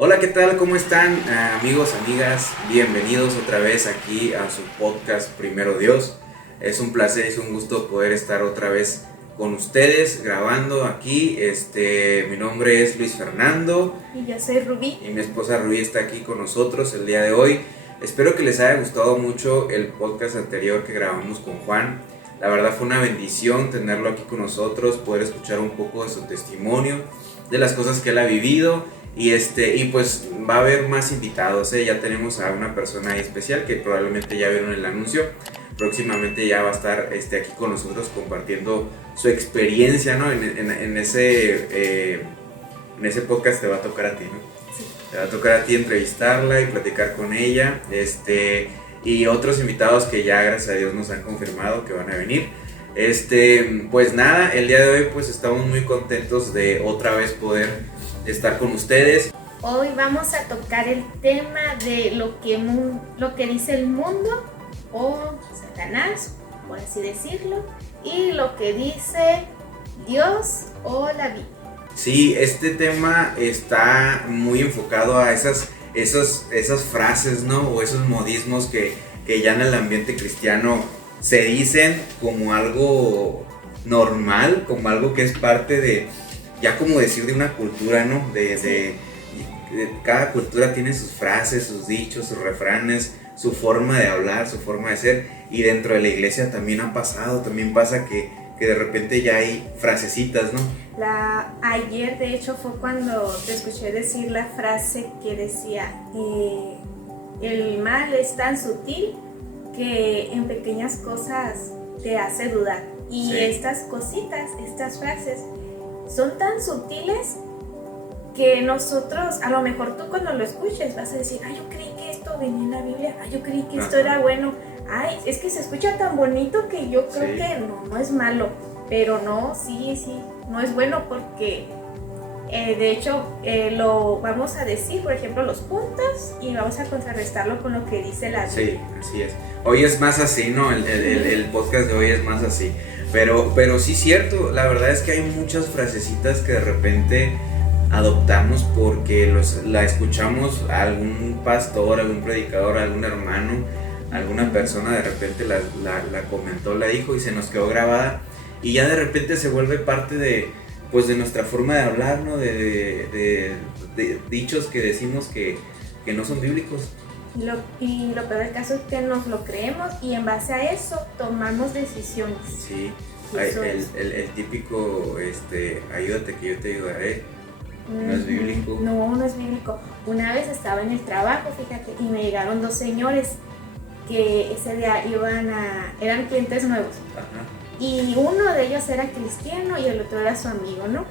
Hola, ¿qué tal? ¿Cómo están, amigos, amigas? Bienvenidos otra vez aquí a su podcast Primero Dios. Es un placer, es un gusto poder estar otra vez con ustedes grabando aquí. Mi nombre es Luis Fernando. Y yo soy Rubí. Y mi esposa Rubí está aquí con nosotros el día de hoy. Espero que les haya gustado mucho el podcast anterior que grabamos con Juan. La verdad fue una bendición tenerlo aquí con nosotros, poder escuchar un poco de su testimonio, de las cosas que él ha vivido. Y pues va a haber más invitados, ya tenemos a una persona ahí especial que probablemente ya vieron el anuncio. Próximamente ya va a estar aquí con nosotros compartiendo su experiencia, ¿no? En ese podcast te va a tocar a ti, ¿no? Sí. Te va a tocar a ti entrevistarla y platicar con ella. Y otros invitados que ya gracias a Dios nos han confirmado que van a venir. Pues nada, el día de hoy pues estamos muy contentos de otra vez poder estar con ustedes. Hoy vamos a tocar el tema de lo que dice el mundo o Satanás, por así decirlo, y lo que dice Dios o la Biblia. Sí, este tema está muy enfocado a esas frases, ¿no? O esos modismos que ya en el ambiente cristiano se dicen como algo normal, como algo que es parte de, ya como decir, de una cultura, ¿no? Cada cultura tiene sus frases, sus dichos, sus refranes, su forma de hablar, su forma de ser. Y dentro de la iglesia también también pasa que de repente ya hay frasecitas, ¿no? Ayer de hecho fue cuando te escuché decir la frase que decía, el mal es tan sutil que en pequeñas cosas te hace dudar. Y sí. Estas cositas, estas frases, son tan sutiles que nosotros, a lo mejor tú cuando lo escuches vas a decir, yo creí que esto venía en la Biblia, yo creí que esto era bueno, es que se escucha tan bonito que yo creo que no es malo, pero no, sí, no es bueno porque de hecho lo vamos a decir, por ejemplo, los puntos y vamos a contrarrestarlo con lo que dice la Biblia. Sí, así es. Hoy es más así, ¿no? El podcast de hoy es más así. Pero sí, cierto, la verdad es que hay muchas frasecitas que de repente adoptamos porque la escuchamos a algún pastor, algún predicador, algún hermano, alguna persona de repente la comentó, la dijo y se nos quedó grabada y ya de repente se vuelve parte de nuestra forma de hablar, ¿no? De dichos que decimos que no son bíblicos. Y lo peor del caso es que nos lo creemos y en base a eso tomamos decisiones. Sí, el típico, ayúdate que yo te ayudaré, no es bíblico. No es bíblico. Una vez estaba en el trabajo, fíjate, y me llegaron dos señores que ese día eran clientes nuevos. Ajá. Y uno de ellos era cristiano y el otro era su amigo, ¿no?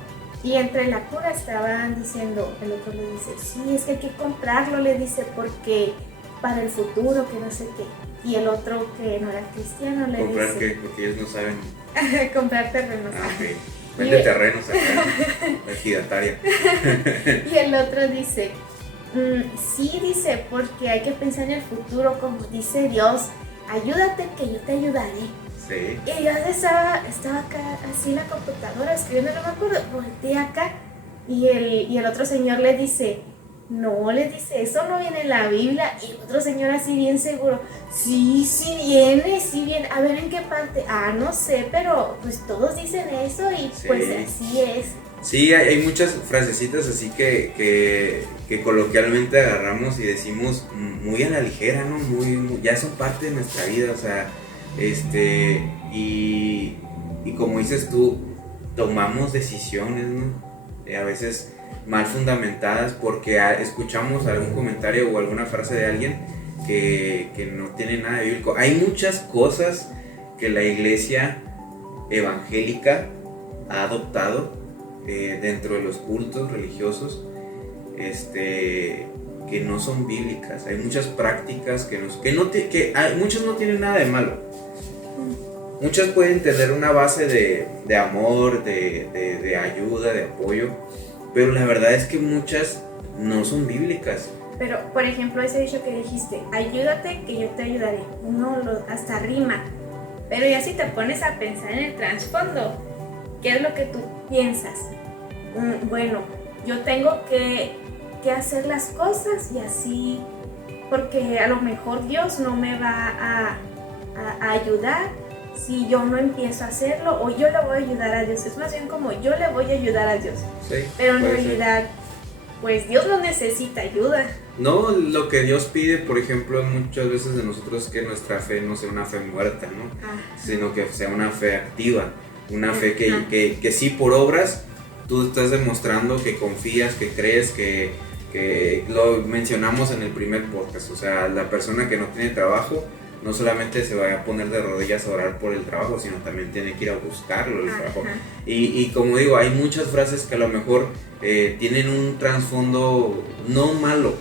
Y entre la cura estaban diciendo, el otro le dice, sí, es que hay que comprarlo, le dice, porque para el futuro, que no sé qué. Y el otro que no era cristiano le dice... ¿Comprar qué? Porque ellos no saben. Comprar terrenos. Ok. Vende terrenos acá, la ejidataria. Y el otro dice, sí, dice, porque hay que pensar en el futuro, como dice Dios, ayúdate que yo te ayudaré. Sí. Y yo estaba acá así en la computadora escribiendo, no me acuerdo, volteé acá y el otro señor le dice, no, le dice, eso no viene en la Biblia. Y el otro señor así bien seguro, sí viene, a ver en qué parte, no sé, pero pues todos dicen eso y sí. Pues así es. Sí, hay muchas frasecitas así que coloquialmente agarramos y decimos muy a la ligera, ¿no? Muy, ya son parte de nuestra vida, o sea, y como dices tú, tomamos decisiones, ¿no? A veces mal fundamentadas porque escuchamos algún comentario o alguna frase de alguien que no tiene nada de bíblico. Hay muchas cosas que la iglesia evangélica ha adoptado dentro de los cultos religiosos que no son bíblicas. Hay muchas prácticas muchas no tienen nada de malo. Muchas pueden tener una base de amor, de ayuda, de apoyo, pero la verdad es que muchas no son bíblicas. Pero, por ejemplo, ese dicho que dijiste, ayúdate que yo te ayudaré, hasta rima. Pero ya si te pones a pensar en el trasfondo, ¿qué es lo que tú piensas? Bueno, yo tengo que que hacer las cosas y así, porque a lo mejor Dios no me va a ayudar si yo no empiezo a hacerlo, o yo le voy a ayudar a Dios. Es más bien como yo le voy a ayudar a Dios. Sí, pero en puede realidad, pues Dios no necesita ayuda. No, lo que Dios pide, por ejemplo, muchas veces de nosotros es que nuestra fe no sea una fe muerta, ¿no? Sino que sea una fe activa, una fe que sí por obras tú estás demostrando que confías, que crees, que lo mencionamos en el primer podcast. O sea, la persona que no tiene trabajo no solamente se va a poner de rodillas a orar por el trabajo, sino también tiene que ir a buscarlo el trabajo. Y como digo, hay muchas frases que a lo mejor tienen un trasfondo no malo,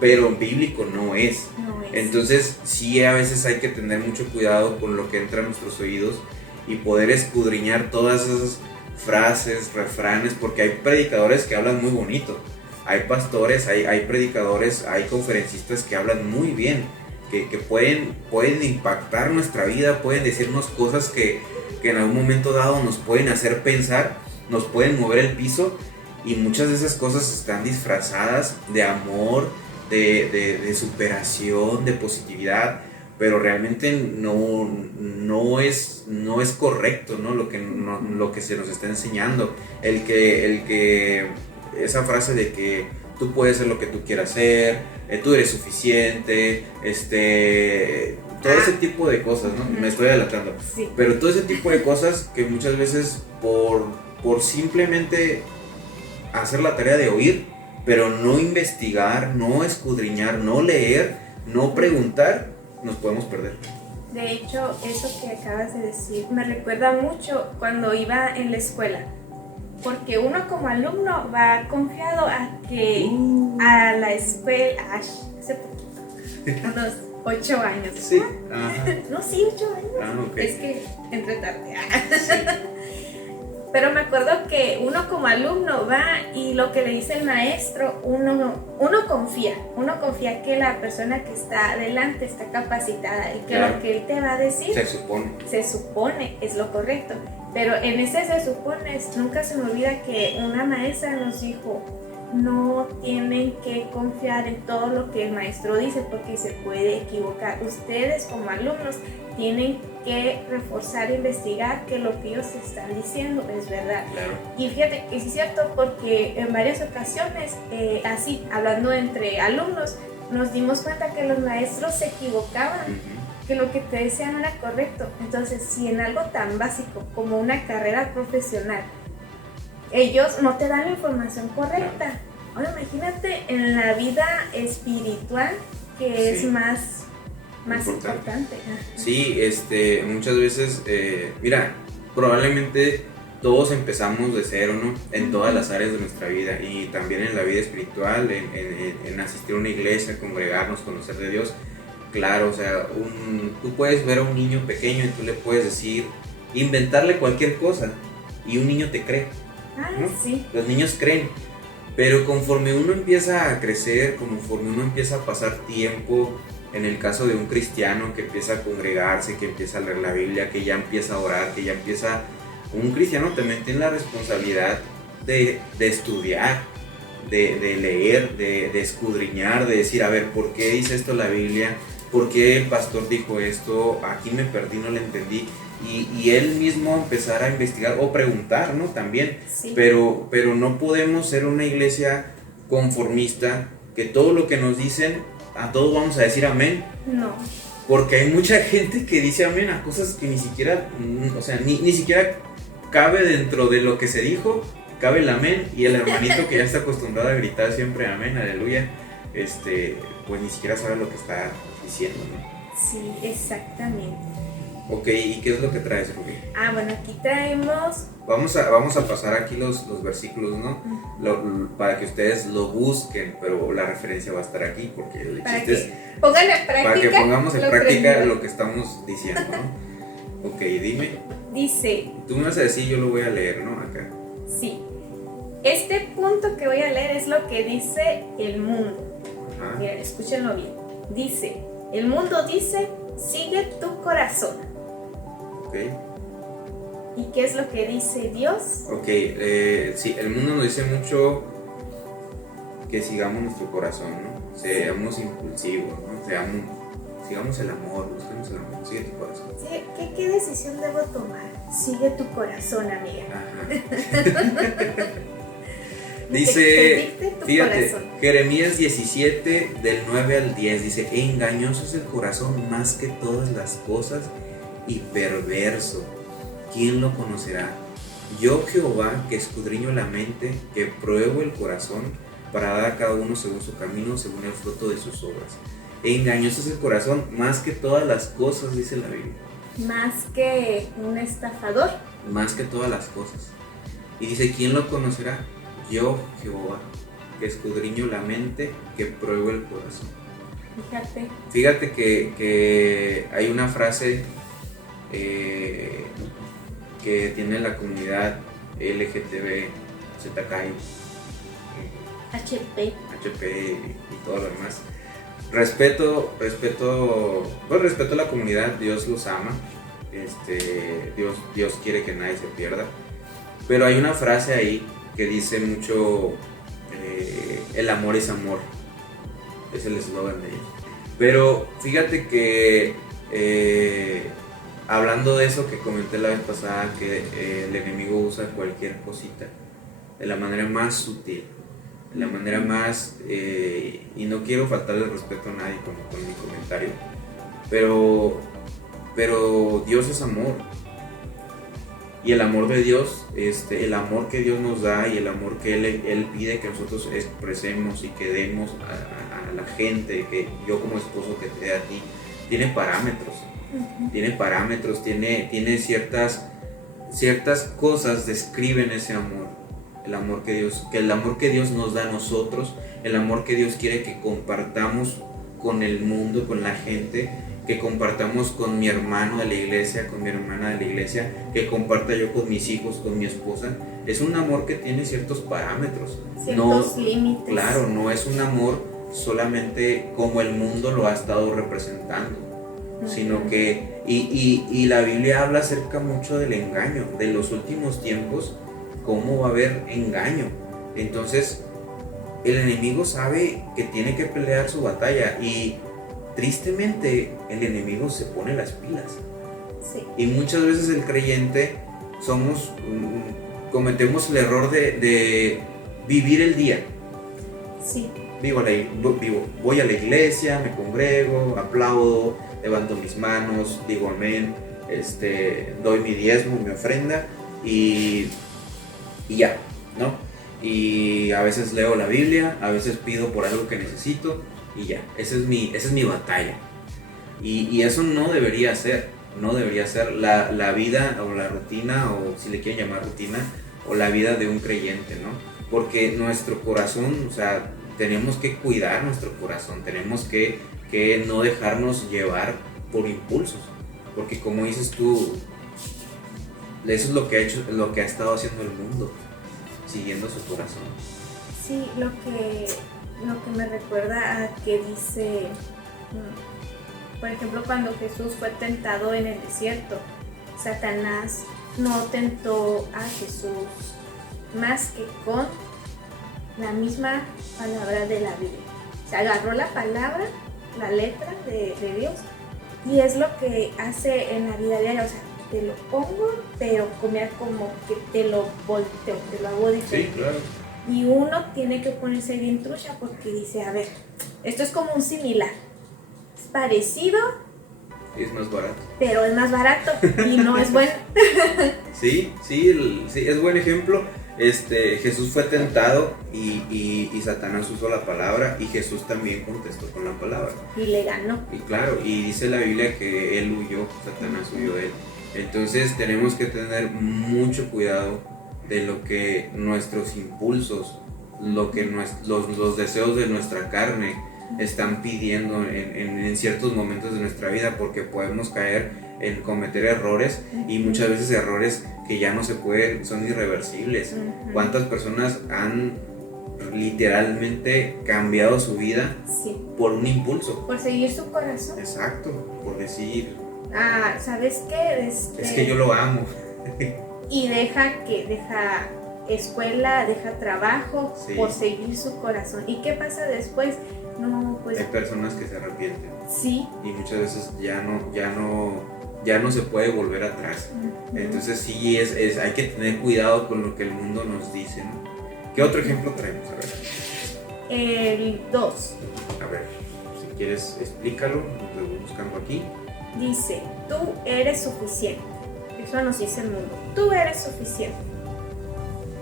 pero bíblico no es. Entonces sí, a veces hay que tener mucho cuidado con lo que entra a nuestros oídos y poder escudriñar todas esas frases, refranes, porque hay predicadores que hablan muy bonito, hay pastores, hay predicadores, hay conferencistas que hablan muy bien, que pueden impactar nuestra vida, pueden decirnos cosas que en algún momento dado nos pueden hacer pensar, nos pueden mover el piso, y muchas de esas cosas están disfrazadas de amor, de superación, de positividad, pero realmente no es correcto, ¿no? Lo que se nos está enseñando, el que esa frase de que tú puedes ser lo que tú quieras ser, tú eres suficiente, todo ese tipo de cosas, ¿no? Me estoy adelantando, sí. Pero todo ese tipo de cosas que muchas veces por simplemente hacer la tarea de oír, pero no investigar, no escudriñar, no leer, no preguntar, nos podemos perder. De hecho, eso que acabas de decir me recuerda mucho cuando iba en la escuela, porque uno como alumno va confiado a que a la escuela, hace poquito, unos 8 años. Sí, ajá. No, sí, 8 años. Okay. Es que entré tarde. Sí. Pero me acuerdo que uno como alumno va y lo que le dice el maestro, uno confía que la persona que está adelante está capacitada y que claro, lo que él te va a decir se supone es lo correcto. Pero en ese se supone, nunca se me olvida que una maestra nos dijo, no tienen que confiar en todo lo que el maestro dice porque se puede equivocar. Ustedes como alumnos tienen que reforzar e investigar que lo que ellos están diciendo es verdad. Claro. Y fíjate que sí es cierto, porque en varias ocasiones, así, hablando entre alumnos, nos dimos cuenta que los maestros se equivocaban, que lo que te decían no era correcto. Entonces, si en algo tan básico como una carrera profesional, ellos no te dan la información correcta, ahora imagínate en la vida espiritual, que es más importante. Sí, muchas veces, mira, probablemente todos empezamos de cero, ¿no? En todas las áreas de nuestra vida, y también en la vida espiritual, en asistir a una iglesia, congregarnos, conocer de Dios. Claro, o sea, tú puedes ver a un niño pequeño y tú le puedes decir, inventarle cualquier cosa, y un niño te cree, ¿no? Sí. Los niños creen. Pero conforme uno empieza a crecer, conforme uno empieza a pasar tiempo, en el caso de un cristiano que empieza a congregarse, que empieza a leer la Biblia, que ya empieza a orar, que ya empieza... Un cristiano también tiene la responsabilidad de estudiar, de leer, de escudriñar, de decir, a ver, ¿por qué dice esto la Biblia? ¿Por qué el pastor dijo esto? Aquí me perdí, no lo entendí. Y él mismo empezar a investigar o preguntar, ¿no? También. Sí. Pero no podemos ser una iglesia conformista, que todo lo que nos dicen, a todos vamos a decir amén. No. Porque hay mucha gente que dice amén a cosas que ni siquiera, o sea, ni siquiera cabe dentro de lo que se dijo, cabe el amén, y el hermanito que ya está acostumbrado a gritar siempre amén, aleluya, pues ni siquiera sabe lo que está diciendo, ¿no? Sí, exactamente. Ok, ¿y qué es lo que traes, Rubí? Bueno, aquí traemos... Vamos a pasar aquí los versículos, ¿no? Para que ustedes lo busquen, pero la referencia va a estar aquí, porque el chiste es... Pongan en práctica. Para que pongamos en práctica lo que estamos diciendo, ¿no? Ok, dime. Dice... Tú me vas a decir, yo lo voy a leer, ¿no? Acá. Sí. Este punto que voy a leer es lo que dice el mundo. Ajá. Miren, escúchenlo bien. Dice, el mundo dice, sigue tu corazón. Ok. ¿Y qué es lo que dice Dios? Ok, sí, el mundo nos dice mucho, que sigamos nuestro corazón, ¿no? Seamos impulsivos, ¿no? Sigamos el amor, busquemos el amor, sigue tu corazón. Sí, ¿qué decisión debo tomar? Sigue tu corazón, amiga. Ajá. Dice, fíjate, corazón. Jeremías 17, del 9 al 10, dice: engañoso es el corazón más que todas las cosas y perverso, ¿quién lo conocerá? Yo, Jehová, que escudriño la mente, que pruebo el corazón, para dar a cada uno según su camino, según el fruto de sus obras. Engañoso es el corazón más que todas las cosas, dice la Biblia. Más que un estafador. Más que todas las cosas. Y dice, ¿quién lo conocerá? Yo, Jehová, que escudriño la mente, que pruebo el corazón. Fíjate que hay una frase que tiene la comunidad LGTB, ZKI, HP y todo lo demás. Respeto a la comunidad, Dios los ama, Dios quiere que nadie se pierda, pero hay una frase ahí que dice mucho, el amor es amor, es el eslogan de ellos. Pero fíjate que hablando de eso que comenté la vez pasada, que el enemigo usa cualquier cosita de la manera más sutil, de la manera más, y no quiero faltarle el respeto a nadie con mi comentario, pero Dios es amor, y el amor de Dios, el amor que Dios nos da y el amor que Él pide que nosotros expresemos y que demos a la gente, que yo como esposo que te dé a ti, tiene parámetros. Tiene ciertas cosas, describen ese amor, el amor que Dios nos da a nosotros, el amor que Dios quiere que compartamos con el mundo, con la gente, que compartamos con mi hermano de la iglesia, con mi hermana de la iglesia, que comparta yo con mis hijos, con mi esposa. Es un amor que tiene ciertos parámetros, ciertos límites. Claro, no es un amor solamente como el mundo lo ha estado representando, sino que, y la Biblia habla acerca mucho del engaño, de los últimos tiempos, cómo va a haber engaño. Entonces, el enemigo sabe que tiene que pelear su batalla y tristemente el enemigo se pone las pilas. Sí. Y muchas veces el creyente cometemos el error de vivir el día. Sí. Voy a la iglesia, me congrego, aplaudo, levanto mis manos, digo amén, doy mi diezmo, mi ofrenda y ya, ¿no? Y a veces leo la Biblia, a veces pido por algo que necesito y ya, esa es mi batalla. Y eso no debería ser la vida o la rutina, o si le quieren llamar rutina, o la vida de un creyente, ¿no? Porque nuestro corazón, o sea, tenemos que cuidar nuestro corazón, tenemos que no dejarnos llevar por impulsos, porque como dices tú, eso es lo que ha estado haciendo el mundo, siguiendo su corazón. Sí, lo que me recuerda a que dice, por ejemplo, cuando Jesús fue tentado en el desierto, Satanás no tentó a Jesús más que con la misma palabra de la Biblia. Se agarró la palabra, la letra de Dios, y es lo que hace en la vida diaria. O sea, te lo pongo, pero como que te lo volteo, te lo hago diferente. Sí, claro. Y uno tiene que ponerse bien trucha porque dice, a ver, esto es como un similar, es parecido, es más barato, pero es más barato y no es bueno. Sí, es buen ejemplo. Jesús fue tentado y Satanás usó la palabra, y Jesús también contestó con la palabra y le ganó. Y claro, y dice la Biblia que él huyó, Satanás huyó de él. Entonces tenemos que tener mucho cuidado de lo que nuestros impulsos, lo que los deseos de nuestra carne están pidiendo en ciertos momentos de nuestra vida, porque podemos caer en cometer errores, y muchas veces errores que ya no se pueden, son irreversibles. ¿Cuántas personas han literalmente cambiado su vida por un impulso? Por seguir su corazón. Exacto, por decir, ¿sabes qué? es que yo lo amo. Y deja escuela, deja trabajo Sí. por seguir su corazón. ¿Y qué pasa después? No, pues Hay personas que se arrepienten sí. y muchas veces ya no se puede volver atrás. Ujú. Entonces sí hay que tener cuidado con lo que el mundo nos dice, ¿no? ¿Qué otro ejemplo traemos? A ver. El 2 A ver, si quieres explícalo, lo voy buscando aquí. dice, tú eres suficiente. Eso nos dice el mundo. Tú eres suficiente.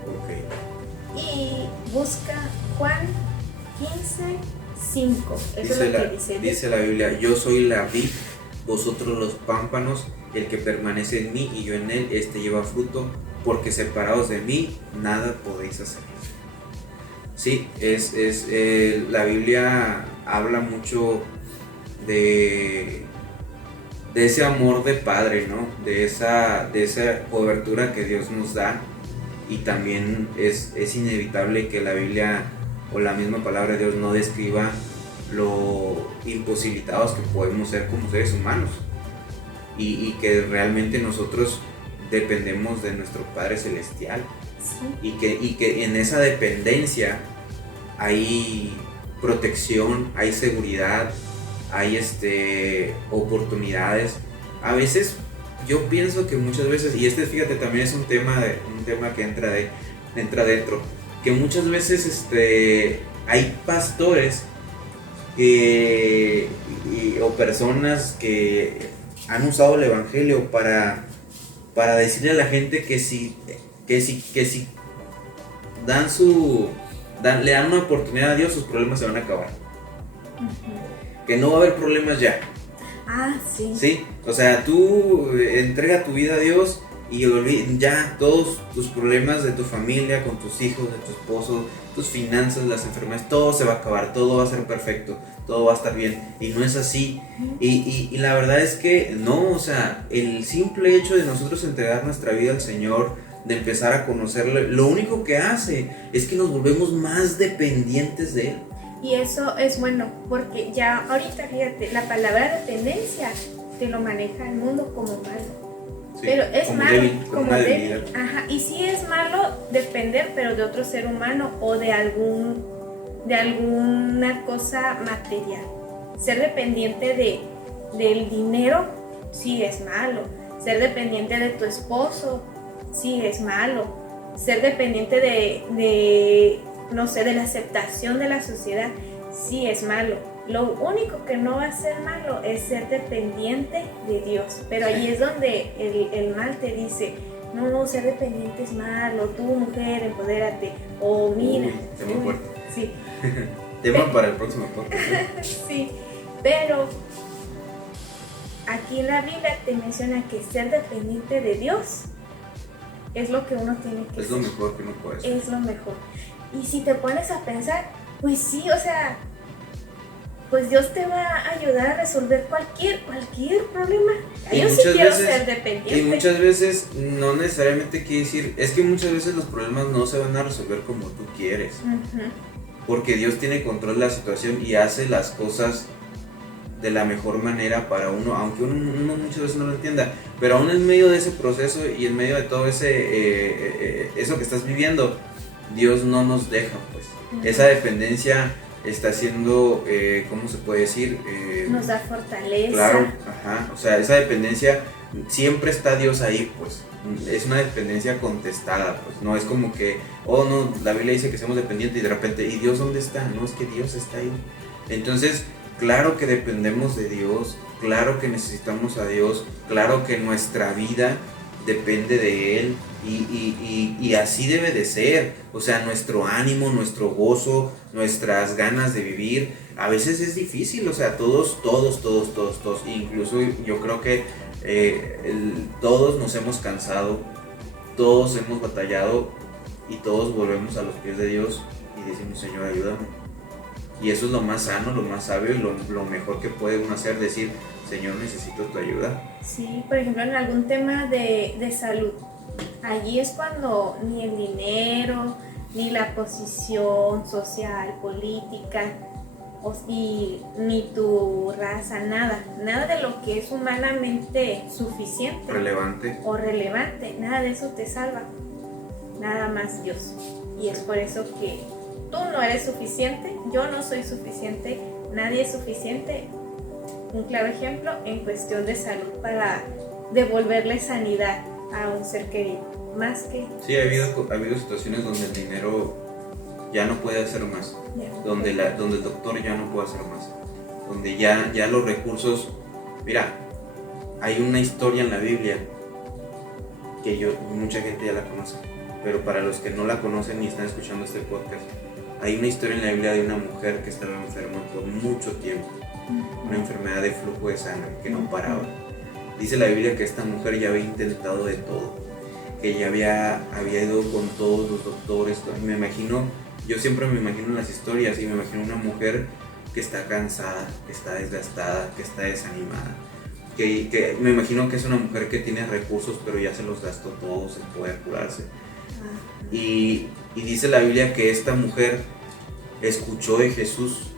Ok. Y busca Juan 15:5. Eso es lo que dice. Dice la Biblia, yo soy la vid, vosotros los pámpanos, el que permanece en mí y yo en él, este lleva fruto, porque separados de mí, nada podéis hacer. Sí, la Biblia habla mucho de ese amor de padre, ¿no? De esa cobertura que Dios nos da, y también es inevitable que la Biblia o la misma palabra de Dios no describa lo imposibilitados que podemos ser como seres humanos, y que realmente nosotros dependemos de nuestro Padre Celestial. Sí. Y que en esa dependencia hay protección, hay seguridad, hay oportunidades. A veces yo pienso que muchas veces, y fíjate, también es un tema que entra dentro, que muchas veces hay pastores o personas que han usado el evangelio para decirle a la gente que si le dan una oportunidad a Dios, sus problemas se van a acabar. Ujú. Que no va a haber problemas ya. Ah, sí. ¿Sí? O sea, tú entrega tu vida a Dios y ya todos tus problemas de tu familia, con tus hijos, de tu esposo, tus finanzas, las enfermedades, todo se va a acabar, todo va a ser perfecto, todo va a estar bien. Y no es así. Y la verdad es que no, o sea, el simple hecho de nosotros entregar nuestra vida al Señor, de empezar a conocerle, lo único que hace es que nos volvemos más dependientes de Él. Y eso es bueno, porque ya ahorita, fíjate, la palabra dependencia te lo maneja el mundo como malo. Sí, pero es como malo, débil, como una débil. debilidad. Ajá, y sí es malo depender, pero de otro ser humano o de alguna cosa material. Ser dependiente del dinero, sí es malo. Ser dependiente de tu esposo, sí es malo. Ser dependiente de no sé, de la aceptación de la sociedad, sí es malo. Lo único que no va a ser malo es ser dependiente de Dios. Pero ahí es donde el mal te dice, no, ser dependiente es malo, tú mujer, empodérate, o mira. Tema fuerte. Sí. Tema para el próximo podcast. Sí, pero aquí en la Biblia te menciona que ser dependiente de Dios es lo que uno tiene que Es ser. lo mejor que uno puede hacer. Es lo mejor. Y si te pones a pensar, pues sí, o sea, pues Dios te va a ayudar a resolver cualquier problema. Y Yo sí muchas quiero veces- ser dependiente. Y muchas veces no necesariamente quiere decir, es que muchas veces los problemas no se van a resolver como tú quieres, Ujú. porque Dios tiene control de la situación y hace las cosas de la mejor manera para uno, aunque uno muchas veces no lo entienda, pero aún en medio de ese proceso y en medio de todo eso que estás viviendo, Dios no nos deja, pues. Ujú. Esa dependencia está siendo, ¿cómo se puede decir? Nos da fortaleza. Claro, ajá, o sea, esa dependencia, siempre está Dios ahí, pues. Es una dependencia contestada, pues. No es como que, oh no, la Biblia dice que seamos dependientes y de repente, ¿y Dios dónde está? No, es que Dios está ahí. Entonces, claro que dependemos de Dios, claro que necesitamos a Dios, claro que nuestra vida depende de Él, y así debe de ser. O sea, nuestro ánimo, nuestro gozo, nuestras ganas de vivir, a veces es difícil, o sea, todos, incluso yo creo que todos nos hemos cansado, todos hemos batallado y todos volvemos a los pies de Dios y decimos, Señor, ayúdame. Y eso es lo más sano, lo más sabio y lo mejor que puede uno hacer, decir, Señor, necesito tu ayuda. Sí, por ejemplo, en algún tema de salud. Allí es cuando ni el dinero, ni la posición social, política, ni tu raza, nada de lo que es humanamente suficiente Relevante. o relevante, nada de eso te salva. nada más Dios. Y es por eso que tú no eres suficiente, yo no soy suficiente, nadie es suficiente. Un claro ejemplo en cuestión de salud para devolverle sanidad a un ser querido, más que... Sí, ha habido situaciones donde el dinero ya no puede hacer más, donde el doctor ya no puede hacer más, donde ya los recursos... Mira, hay una historia en la Biblia que mucha gente ya la conoce, pero para los que no la conocen y están escuchando este podcast, hay una historia en la Biblia de una mujer que estaba enferma por mucho tiempo, una enfermedad de flujo de sangre que no paraba. Dice la Biblia que esta mujer ya había intentado de todo, que ya había ido con todos los doctores. Yo siempre me imagino las historias y me imagino una mujer que está cansada, que está desgastada, que está desanimada, que me imagino que es una mujer que tiene recursos pero ya se los gastó todos en poder curarse. Y dice la Biblia que esta mujer escuchó de Jesús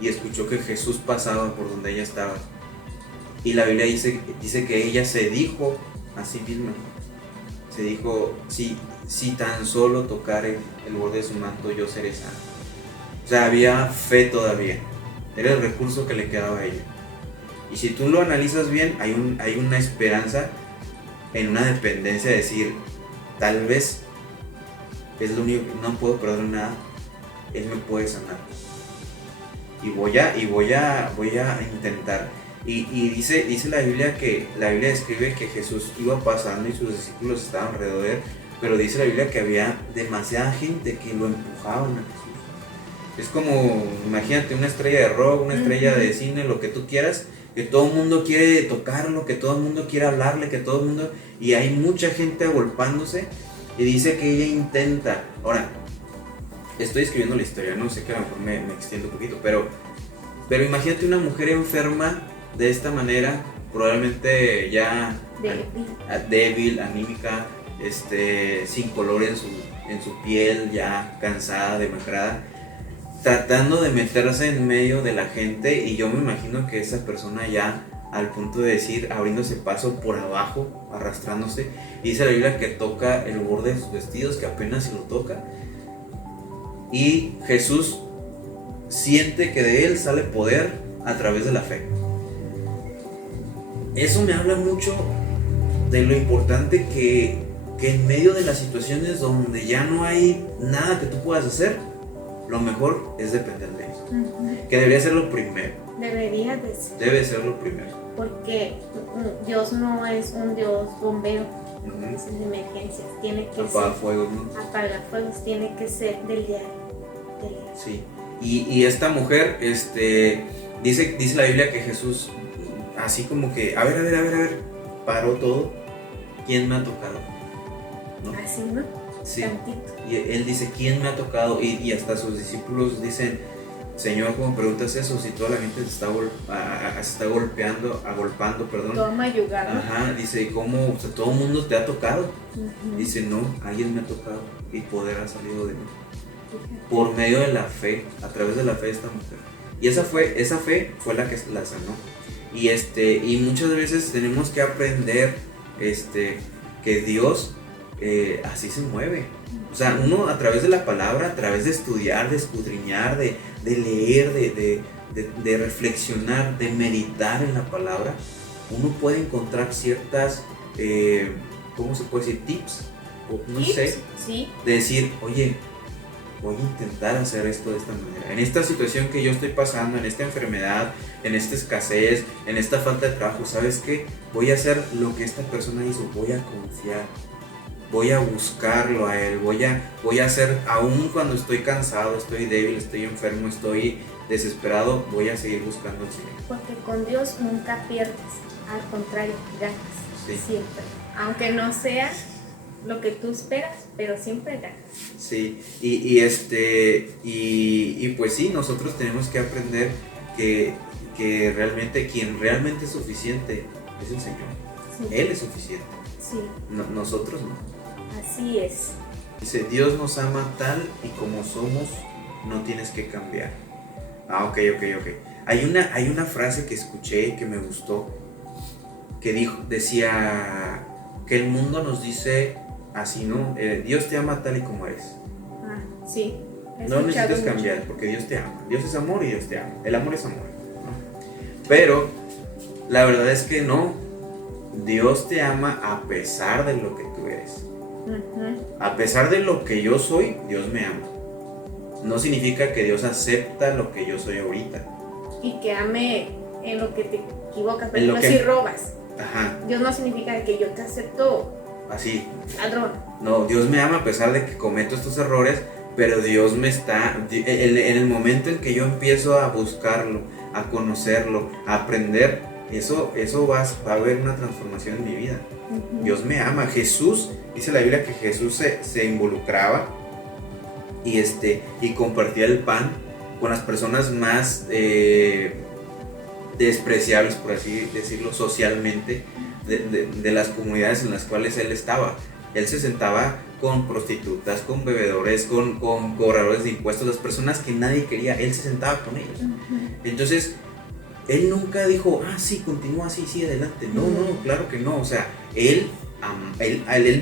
y escuchó que Jesús pasaba por donde ella estaba. Y la Biblia dice que ella se dijo a sí misma, se dijo, si tan solo tocare el borde de su manto, yo seré sana. O sea, había fe todavía, era el recurso que le quedaba a ella. Y si tú lo analizas bien, hay una esperanza en una dependencia de decir, tal vez es lo único que no puedo perder nada, Él me puede sanar. Y voy a intentar. Y dice la Biblia que la Biblia describe que Jesús iba pasando y sus discípulos estaban alrededor de él, pero dice la Biblia que había demasiada gente que lo empujaban a Jesús. Es como, imagínate una estrella de rock, una estrella de cine, lo que tú quieras, que todo el mundo quiere tocarlo, que todo el mundo quiere hablarle, que todo el mundo, y hay mucha gente agolpándose, y dice que ella intenta. Ahora, estoy escribiendo la historia, no sé, que a lo mejor me extiendo un poquito, pero imagínate una mujer enferma de esta manera, probablemente ya débil, anímica, sin color en su piel, ya cansada, demacrada, tratando de meterse en medio de la gente. Y yo me imagino que esa persona ya al punto de decir, abriéndose paso por abajo, arrastrándose, y dice la Biblia que toca el borde de sus vestidos, que apenas se lo toca, y Jesús siente que de él sale poder a través de la fe. Eso me habla mucho de lo importante que en medio de las situaciones donde ya no hay nada que tú puedas hacer, lo mejor es depender de eso. Que debería ser lo primero. Debe ser lo primero. Porque Dios no es un Dios bombero, es de emergencias. Tiene que apagafuegos, ¿no? Apagafuegos, tiene que ser del diario. Sí. Y esta mujer, dice la Biblia que Jesús, así como que, a ver, paró todo. ¿Quién me ha tocado? ¿No? Así, ¿no? Sí. Tantito. Y él dice, ¿quién me ha tocado? Y hasta sus discípulos dicen, Señor, ¿cómo preguntas eso? Si toda la gente se está agolpando, perdón. Todo mayugado. Ajá, dice, ¿cómo? O sea, todo el mundo te ha tocado. Dice, no, alguien me ha tocado y poder ha salido de mí. Por medio de la fe, a través de la fe de esta mujer. Y esa fe fue la que la sanó. Y muchas veces tenemos que aprender que Dios así se mueve. O sea, uno a través de la palabra, a través de estudiar, de escudriñar, de leer, de reflexionar, de meditar en la palabra, uno puede encontrar ciertas, ¿cómo se puede decir? Tips, o no sé, sí. De decir, oye, voy a intentar hacer esto de esta manera. En esta situación que yo estoy pasando, en esta enfermedad, en esta escasez, en esta falta de trabajo, ¿sabes qué? Voy a hacer lo que esta persona hizo, voy a confiar, voy a buscarlo a él, voy a hacer, aún cuando estoy cansado, estoy débil, estoy enfermo, estoy desesperado, voy a seguir buscando al Señor. Porque con Dios nunca pierdes, al contrario, ganas, siempre. Aunque no sea lo que tú esperas, pero siempre ganas. Sí, y pues sí, nosotros tenemos que aprender que realmente quien realmente es suficiente es el Señor. Sí. Él es suficiente. Sí. Nosotros no. Así es. Dice, Dios nos ama tal y como somos, no tienes que cambiar. Ok. Hay una frase que escuché que me gustó, que decía que el mundo nos dice así, ¿no? Dios te ama tal y como eres. Sí. No necesitas cambiar, porque Dios te ama. Dios es amor y Dios te ama. El amor es amor, ¿no? Pero la verdad es que no. Dios te ama a pesar de lo que tú eres. A pesar de lo que yo soy, Dios me ama. No significa que Dios acepta lo que yo soy ahorita. Y que ame en lo que te equivocas, por ejemplo, si robas. Ajá. Dios no significa que yo te acepto así. Ladrón. No, Dios me ama a pesar de que cometo estos errores, pero Dios me está... En el momento en que yo empiezo a buscarlo, a conocerlo, a aprender, eso va a haber una transformación en mi vida. Dios me ama. Jesús, dice la Biblia que Jesús se involucraba y compartía el pan con las personas más despreciables, por así decirlo, socialmente, de las comunidades en las cuales él estaba. Él se sentaba con prostitutas, con bebedores, con cobradores de impuestos, las personas que nadie quería, él se sentaba con ellos. Entonces, él nunca dijo, sí, continúa así, sí, adelante. No, claro que no. O sea, él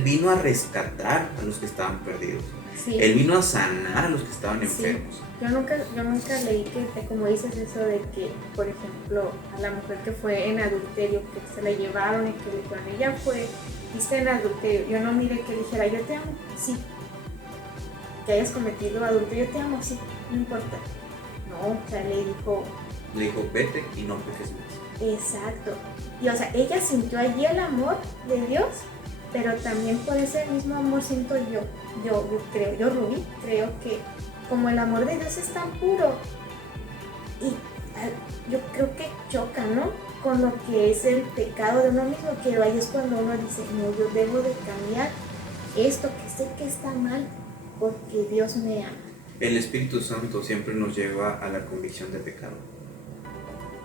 vino a rescatar a los que estaban perdidos. Sí. Él vino a sanar a los que estaban enfermos. Sí. Yo nunca leí que, como dices eso de que, por ejemplo, a la mujer que fue en adulterio, que se la llevaron y que cuando ella fue, dice en adulterio, yo no miré que dijera, yo te amo, sí. Que hayas cometido adulterio, yo te amo, sí, no importa. No, o sea, le dijo, vete y no peques más. Exacto. Y o sea, ella sintió allí el amor de Dios, pero también por ese mismo amor siento yo creo, Rubí, creo que como el amor de Dios es tan puro, y yo creo que choca, ¿no? Con lo que es el pecado de uno mismo, que ahí es cuando uno dice, no, yo debo de cambiar esto que sé que está mal, porque Dios me ama. El Espíritu Santo siempre nos lleva a la convicción de pecado.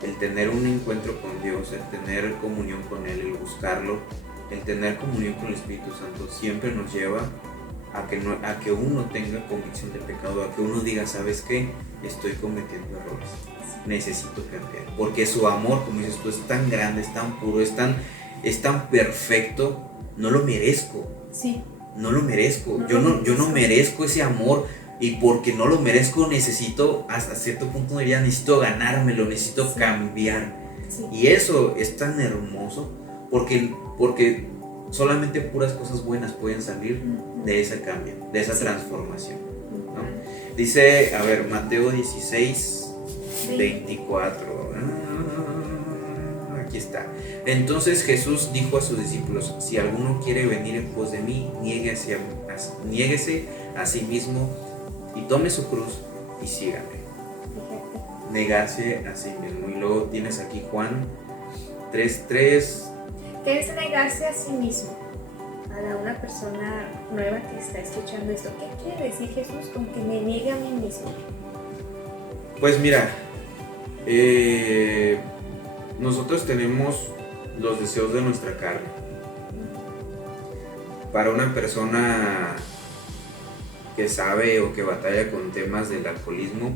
El tener un encuentro con Dios, el tener comunión con Él, el buscarlo, el tener comunión con el Espíritu Santo siempre nos lleva a que uno tenga convicción de pecado, a que uno diga, ¿sabes qué? Estoy cometiendo errores, necesito cambiar, porque su amor, como dices tú, es tan grande, es tan puro, es tan perfecto, no lo merezco. Sí. No lo merezco, yo no merezco ese amor, y porque no lo merezco necesito, hasta cierto punto diría, necesito ganármelo, necesito cambiar. Sí. Y eso es tan hermoso, porque solamente puras cosas buenas pueden salir de ese cambio, de esa transformación, ¿no? Dice, a ver, Mateo 16, 24. Aquí está. Entonces Jesús dijo a sus discípulos, si alguno quiere venir en pos de mí, niéguese a sí mismo y tome su cruz y sígame. Negarse a sí mismo. Y luego tienes aquí Juan 3:3. ¿Qué es negarse a sí mismo? Para una persona nueva que está escuchando esto, ¿qué quiere decir Jesús con que me niegue a mí mismo? Pues mira, nosotros tenemos los deseos de nuestra carne. Para una persona que sabe o que batalla con temas del alcoholismo,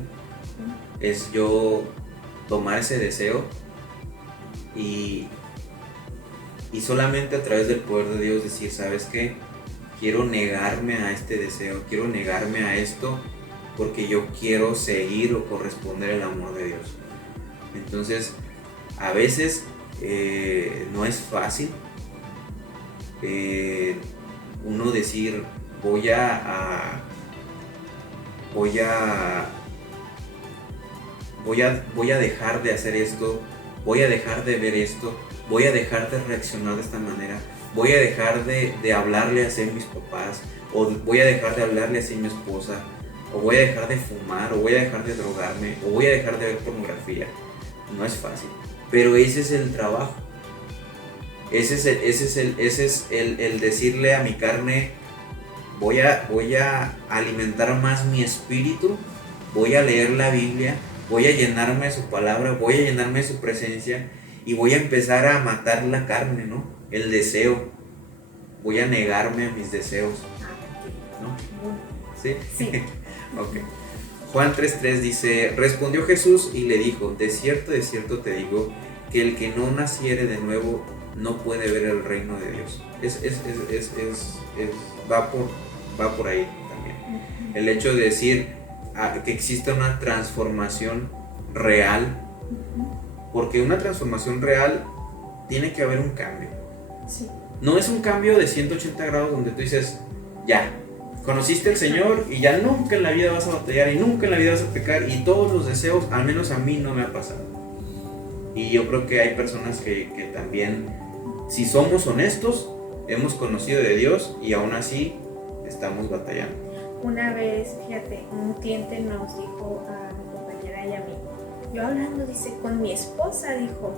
es yo tomar ese deseo y solamente a través del poder de Dios decir, ¿sabes qué? Quiero negarme a este deseo, quiero negarme a esto porque yo quiero seguir o corresponder al amor de Dios. Entonces, a veces no es fácil uno decir, voy a dejar de hacer esto, voy a dejar de ver esto, voy a dejar de reaccionar de esta manera, voy a dejar de hablarle así a mis papás, o voy a dejar de hablarle así a mi esposa, o voy a dejar de fumar, o voy a dejar de drogarme, o voy a dejar de ver pornografía. No es fácil, pero ese es el trabajo. Ese es el decirle a mi carne, voy a alimentar más mi espíritu, voy a leer la Biblia, voy a llenarme de su palabra, voy a llenarme de su presencia y voy a empezar a matar la carne, ¿no? El deseo. Voy a negarme a mis deseos, ¿no? ¿Sí? Sí. Ok. Juan 3:3 dice, respondió Jesús y le dijo, de cierto te digo, que el que no naciere de nuevo no puede ver el reino de Dios. Es va por ahí también. El hecho de decir que exista una transformación real, porque una transformación real tiene que haber un cambio. Sí. No es un cambio de 180 grados donde tú dices, ya, conociste al Señor y ya nunca en la vida vas a batallar y nunca en la vida vas a pecar y todos los deseos, al menos a mí no me ha pasado. Y yo creo que hay personas que también, si somos honestos, hemos conocido de Dios y aún así estamos batallando. Una vez, fíjate, un cliente nos dijo a mi compañera y a mí, yo hablando, dice, con mi esposa, dijo,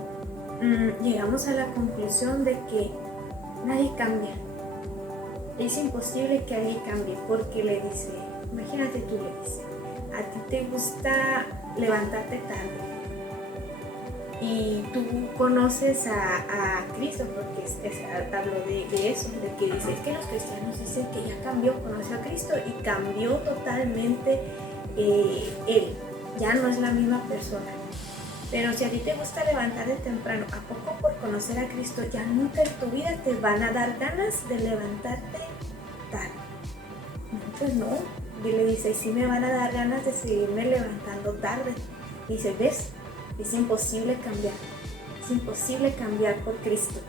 llegamos a la conclusión de que nadie cambia. Es imposible que alguien cambie, porque le dice, imagínate tú, le dice, a ti te gusta levantarte tarde y tú conoces a Cristo, porque habló de eso, de que dice, es que los cristianos dicen que ya cambió, conoció a Cristo y cambió totalmente él, ya no es la misma persona. Pero si a ti te gusta levantarte temprano, ¿a poco por conocer a Cristo ya nunca en tu vida te van a dar ganas de levantarte tarde? No, pues no. Y le dice, sí me van a dar ganas de seguirme levantando tarde. Y dice, ¿ves? Es imposible cambiar. Es imposible cambiar por Cristo.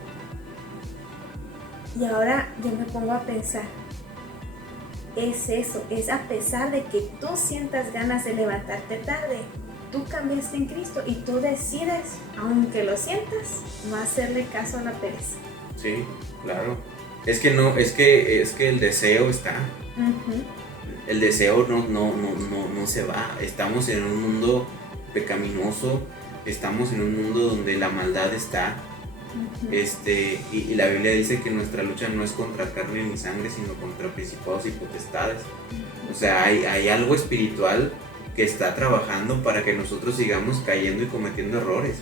Y ahora yo me pongo a pensar, es eso, es a pesar de que tú sientas ganas de levantarte tarde, tú cambiaste en Cristo y tú decides, aunque lo sientas, no hacerle caso a la pereza. Sí, claro. Es que el deseo está. El deseo no se va. Estamos en un mundo pecaminoso, estamos en un mundo donde la maldad está. Y la Biblia dice que nuestra lucha no es contra carne ni sangre, sino contra principados y potestades. O sea, hay algo espiritual que está trabajando para que nosotros sigamos cayendo y cometiendo errores.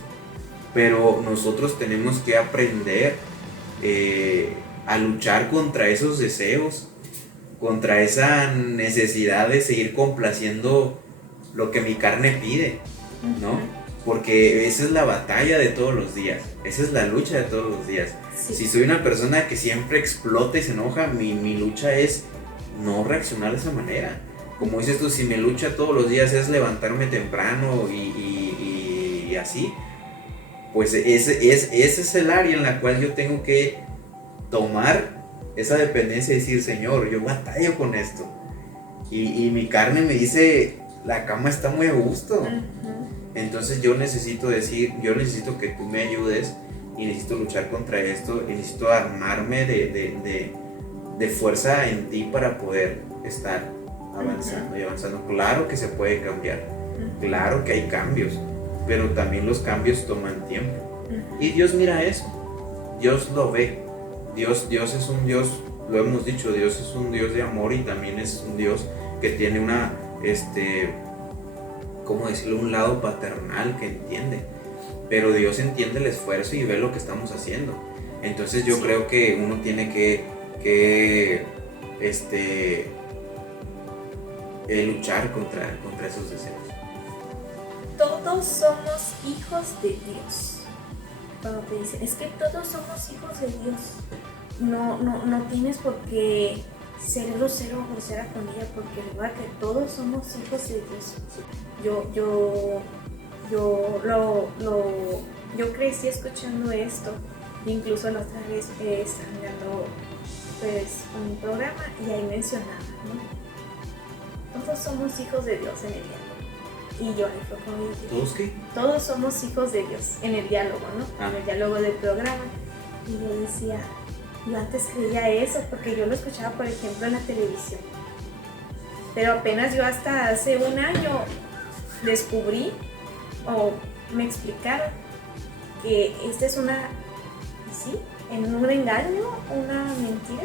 Pero nosotros tenemos que aprender a luchar contra esos deseos, contra esa necesidad de seguir complaciendo lo que mi carne pide, ¿no? Porque esa es la batalla de todos los días, esa es la lucha de todos los días. Sí. Si soy una persona que siempre explota y se enoja, mi lucha es no reaccionar de esa manera. Como dices tú, si mi lucha todos los días es levantarme temprano y así, pues ese es el área en la cual yo tengo que tomar esa dependencia y decir, Señor, yo batallo con esto. Y mi carne me dice, la cama está muy a gusto. Entonces yo necesito que tú me ayudes y necesito luchar contra esto y necesito armarme de fuerza en ti para poder estar avanzando y avanzando. Claro que se puede cambiar, claro que hay cambios, pero también los cambios toman tiempo. Y Dios mira eso, Dios lo ve. Dios es un Dios, lo hemos dicho, Dios es un Dios de amor y también es un Dios que tiene una, ¿cómo decirlo? Un lado paternal que entiende. Pero Dios entiende el esfuerzo y ve lo que estamos haciendo. Entonces yo creo que uno tiene que luchar contra esos deseos. Todos somos hijos de Dios. Cuando te dicen, es que todos somos hijos de Dios. No tienes por qué ser grosero o grosera con ella, porque recuerda que todos somos hijos de Dios. Yo crecí escuchando esto, incluso la otra vez estaba mirando pues un programa y ahí mencionaba, ¿no? Todos somos hijos de Dios en el diálogo. Y yo ahí fue como dije, ¿todos qué? Todos somos hijos de Dios en el diálogo, ¿no? En el diálogo del programa. Y yo decía, yo antes creía eso porque yo lo escuchaba, por ejemplo, en la televisión. Pero apenas yo hasta hace un año descubrí o me explicaron que esta es en un engaño, una mentira.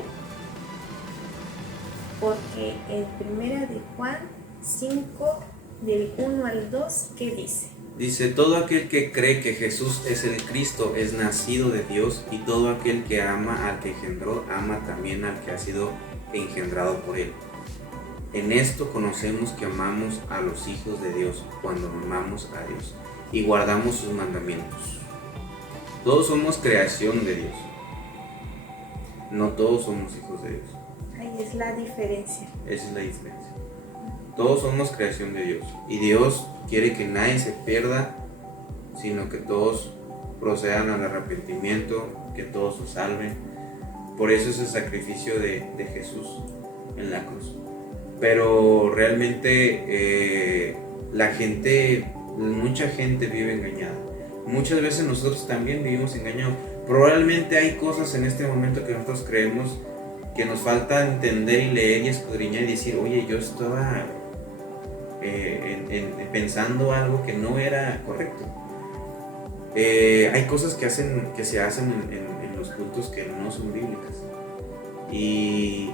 Porque en 1 de Juan 5, del 1 al 2, ¿qué dice? Dice, todo aquel que cree que Jesús es el Cristo es nacido de Dios, y todo aquel que ama al que engendró, ama también al que ha sido engendrado por él. En esto conocemos que amamos a los hijos de Dios, cuando amamos a Dios y guardamos sus mandamientos. Todos somos creación de Dios. No todos somos hijos de Dios. Ahí es la diferencia. Esa es la diferencia. Todos somos creación de Dios. Y Dios quiere que nadie se pierda, sino que todos procedan al arrepentimiento, que todos se salven. Por eso es el sacrificio de Jesús en la cruz. Pero realmente mucha gente vive engañada. Muchas veces nosotros también vivimos engañados. Probablemente hay cosas en este momento que nosotros creemos que nos falta entender y leer y escudriñar y decir, oye, yo estaba pensando algo que no era correcto. Hay cosas que se hacen en los cultos que no son bíblicas y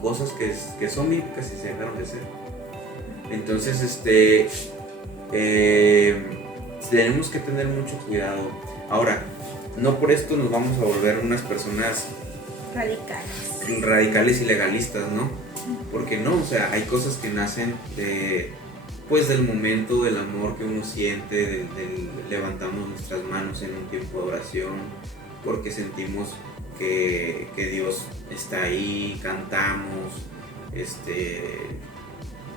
cosas que son bíblicas y se dejaron de hacer. Entonces tenemos que tener mucho cuidado. Ahora, no por esto nos vamos a volver unas personas radicales y legalistas, ¿no? Porque no, o sea, hay cosas que nacen del momento del amor que uno siente, levantamos nuestras manos en un tiempo de oración, porque sentimos que Dios está ahí, cantamos,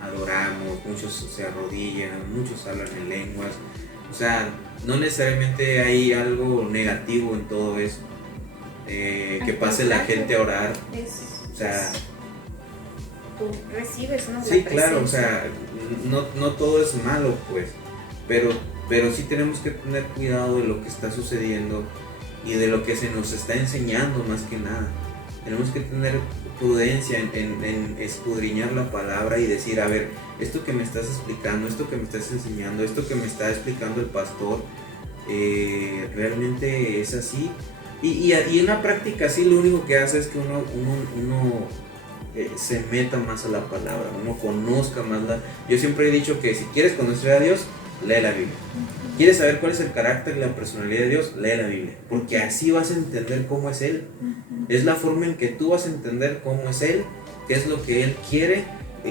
adoramos, muchos se arrodillan, muchos hablan en lenguas. O sea, no necesariamente hay algo negativo en todo eso. Que pase la gente a orar. O sea, tú recibes, ¿no? Sí, claro, o sea, no todo es malo, pues. Pero sí tenemos que tener cuidado de lo que está sucediendo y de lo que se nos está enseñando más que nada. Tenemos que tener prudencia en escudriñar la palabra y decir, a ver, esto que me estás explicando, esto que me estás enseñando, esto que me está explicando el pastor, ¿realmente es así? Y en la práctica así lo único que hace es que uno se meta más a la palabra, uno conozca más Yo siempre he dicho que si quieres conocer a Dios, lee la Biblia. ¿Quieres saber cuál es el carácter y la personalidad de Dios? Lee la Biblia, porque así vas a entender cómo es Él. Es la forma en que tú vas a entender cómo es Él, qué es lo que Él quiere,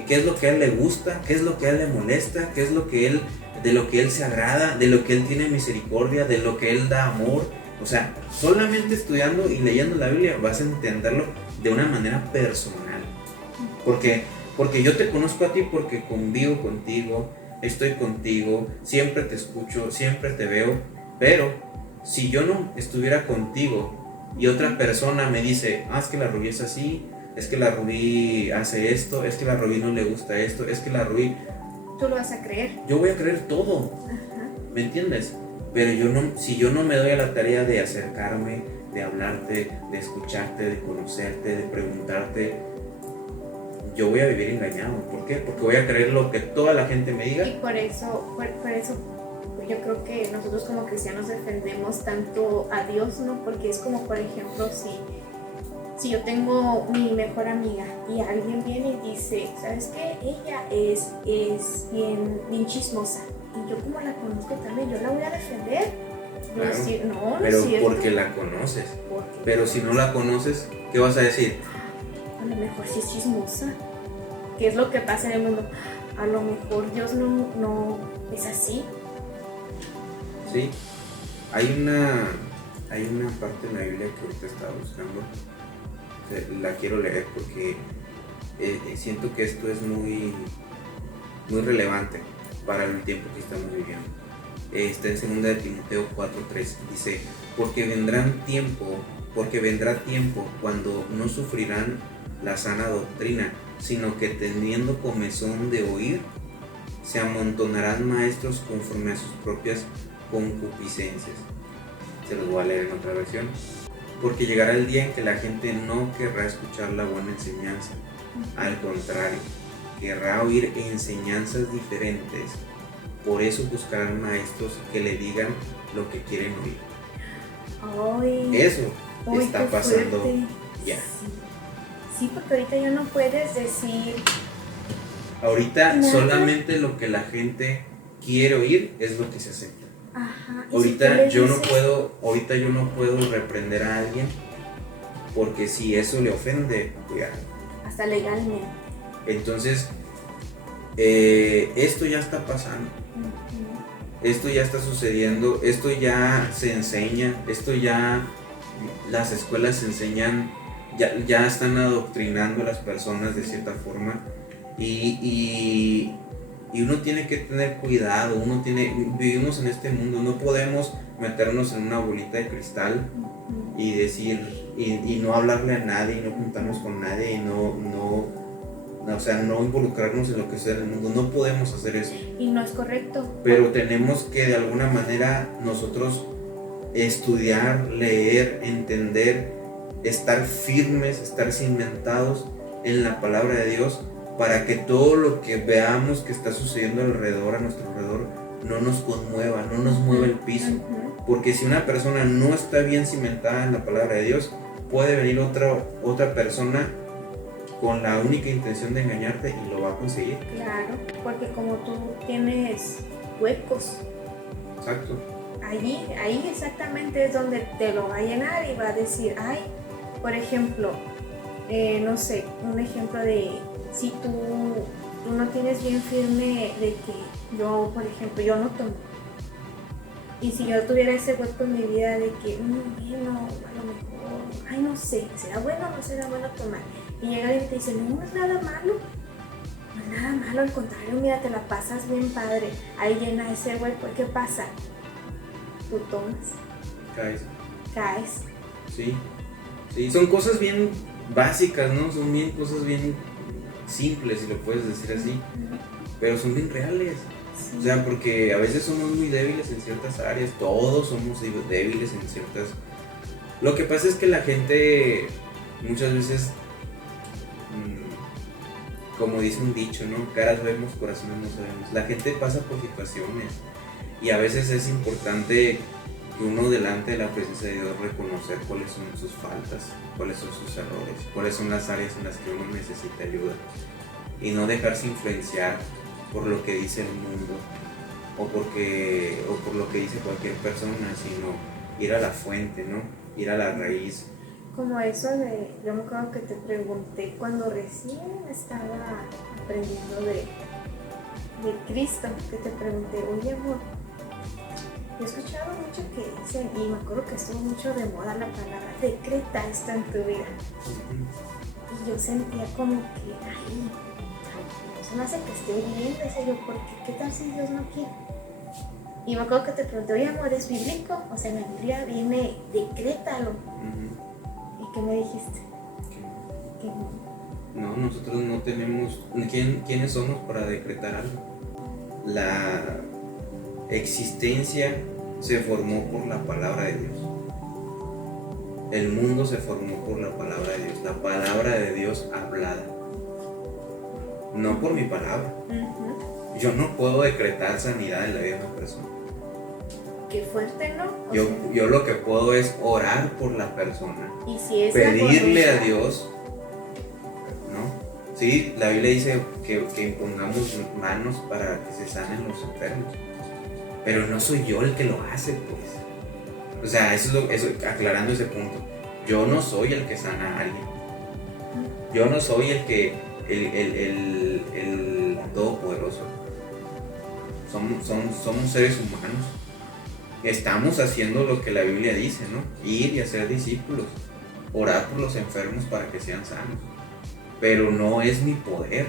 qué es lo que a Él le gusta, qué es lo que a Él le molesta, qué es lo que de lo que Él se agrada, de lo que Él tiene misericordia, de lo que Él da amor. O sea, solamente estudiando y leyendo la Biblia vas a entenderlo de una manera personal. Porque yo te conozco a ti porque convivo contigo, estoy contigo, siempre te escucho, siempre te veo. Pero si yo no estuviera contigo y otra persona me dice, es que la Rubí es así, es que la Rubí hace esto, es que la Rubí no le gusta esto, es que la Rubí... Tú lo vas a creer. Yo voy a creer todo. Ajá. ¿Me entiendes? Pero si yo no me doy a la tarea de acercarme, de hablarte, de escucharte, de conocerte, de preguntarte, yo voy a vivir engañado. ¿Por qué? Porque voy a creer lo que toda la gente me diga. Y por eso yo creo que nosotros como cristianos defendemos tanto a Dios, ¿no? Porque es como, por ejemplo, si yo tengo mi mejor amiga y alguien viene y dice, ¿sabes qué? Ella es bien chismosa. Y yo como la conozco también, yo la voy a defender. Claro, decir, no pero es cierto. Porque la conoces. Pero si no la conoces, ¿qué vas a decir? A lo mejor sí es chismosa. ¿Qué es lo que pasa en el mundo? A lo mejor Dios no es así. Sí, hay una parte en la Biblia que ahorita estaba buscando. La quiero leer porque siento que esto es muy, muy relevante para el tiempo que estamos viviendo. Está en 2 de Timoteo 4:3, dice, porque vendrá tiempo cuando no sufrirán la sana doctrina, sino que teniendo comezón de oír, se amontonarán maestros conforme a sus propias concupiscencias. Se los voy a leer en otra versión. Porque llegará el día en que la gente no querrá escuchar la buena enseñanza, al contrario, querrá oír enseñanzas diferentes. Por eso buscarán maestros que le digan lo que quieren oír. Eso está pasando ya. Sí, porque ahorita ya no puedes decir. Ahorita solamente lo que la gente quiere oír es lo que se acepta. Ajá. Ahorita yo no puedo reprender a alguien porque si eso le ofende, cuidado. Hasta legalmente. Entonces, esto ya está pasando. Esto ya está sucediendo, esto ya se enseña, las escuelas enseñan ya están adoctrinando a las personas de cierta forma y uno tiene que tener cuidado, vivimos en este mundo, no podemos meternos en una bolita de cristal y decir, y no hablarle a nadie, y no juntarnos con nadie, y no involucrarnos en lo que sea del mundo, no podemos hacer eso. Y no es correcto. Pero tenemos que de alguna manera nosotros estudiar, leer, entender, estar firmes, estar cimentados en la palabra de Dios, para que todo lo que veamos que está sucediendo alrededor, a nuestro alrededor, no nos conmueva, no nos mueva el piso. Porque si una persona no está bien cimentada en la palabra de Dios, puede venir otra persona con la única intención de engañarte y lo va a conseguir. Claro, porque como tú tienes huecos. Exacto. Ahí exactamente es donde te lo va a llenar y va a decir, ay, por ejemplo, no sé, un ejemplo de si tú no tienes bien firme de que yo, por ejemplo, yo no tomo. Y si yo tuviera ese hueco en mi vida de que, bueno, a lo mejor, ay, no sé, ¿será bueno o no será bueno tomar? Y llega alguien y te dice, no es nada malo. No es nada malo, al contrario, mira, te la pasas bien padre. Ahí llena ese hueco. ¿Qué pasa? Tú tomas. Caes. Sí, son cosas bien básicas, ¿no? Son cosas bien simples, si lo puedes decir así. Pero son bien reales. Sí. O sea, porque a veces somos muy débiles en ciertas áreas. Todos somos débiles en ciertas... Lo que pasa es que la gente muchas veces... como dice un dicho, ¿no? Caras vemos, corazones no sabemos. La gente pasa por situaciones y a veces es importante que uno delante de la presencia de Dios reconocer cuáles son sus faltas, cuáles son sus errores, cuáles son las áreas en las que uno necesita ayuda y no dejarse influenciar por lo que dice el mundo o por lo que dice cualquier persona, sino ir a la fuente, ¿no? Ir a la raíz. Como eso de, yo me acuerdo que te pregunté cuando recién estaba aprendiendo de Cristo, que te pregunté, oye amor, yo he escuchado mucho que dicen, y me acuerdo que estuvo mucho de moda la palabra, decreta esto en tu vida. Y yo sentía como que, ay, eso me hace que esté bien, decía yo, porque ¿qué tal si Dios no quiere? Y me acuerdo que te pregunté, oye amor, ¿es bíblico? O sea, en la Biblia viene, decrétalo. ¿Qué me dijiste? ¿Qué? No, nosotros no tenemos... ¿Quiénes somos para decretar algo? La existencia se formó por la palabra de Dios. El mundo se formó por la palabra de Dios. La palabra de Dios hablada. No por mi palabra. Yo no puedo decretar sanidad en la vida de una persona. Qué fuerte, ¿no? Yo lo que puedo es orar por la persona. Y si es pedirle a Dios, ¿no? Sí, la Biblia dice que impongamos manos para que se sanen los enfermos. Pero no soy yo el que lo hace, pues. O sea, eso aclarando ese punto. Yo no soy el que sana a alguien. Yo no soy el todopoderoso. Somos seres humanos. Estamos haciendo lo que la Biblia dice, ¿no? Ir y hacer discípulos, orar por los enfermos para que sean sanos. Pero no es mi poder,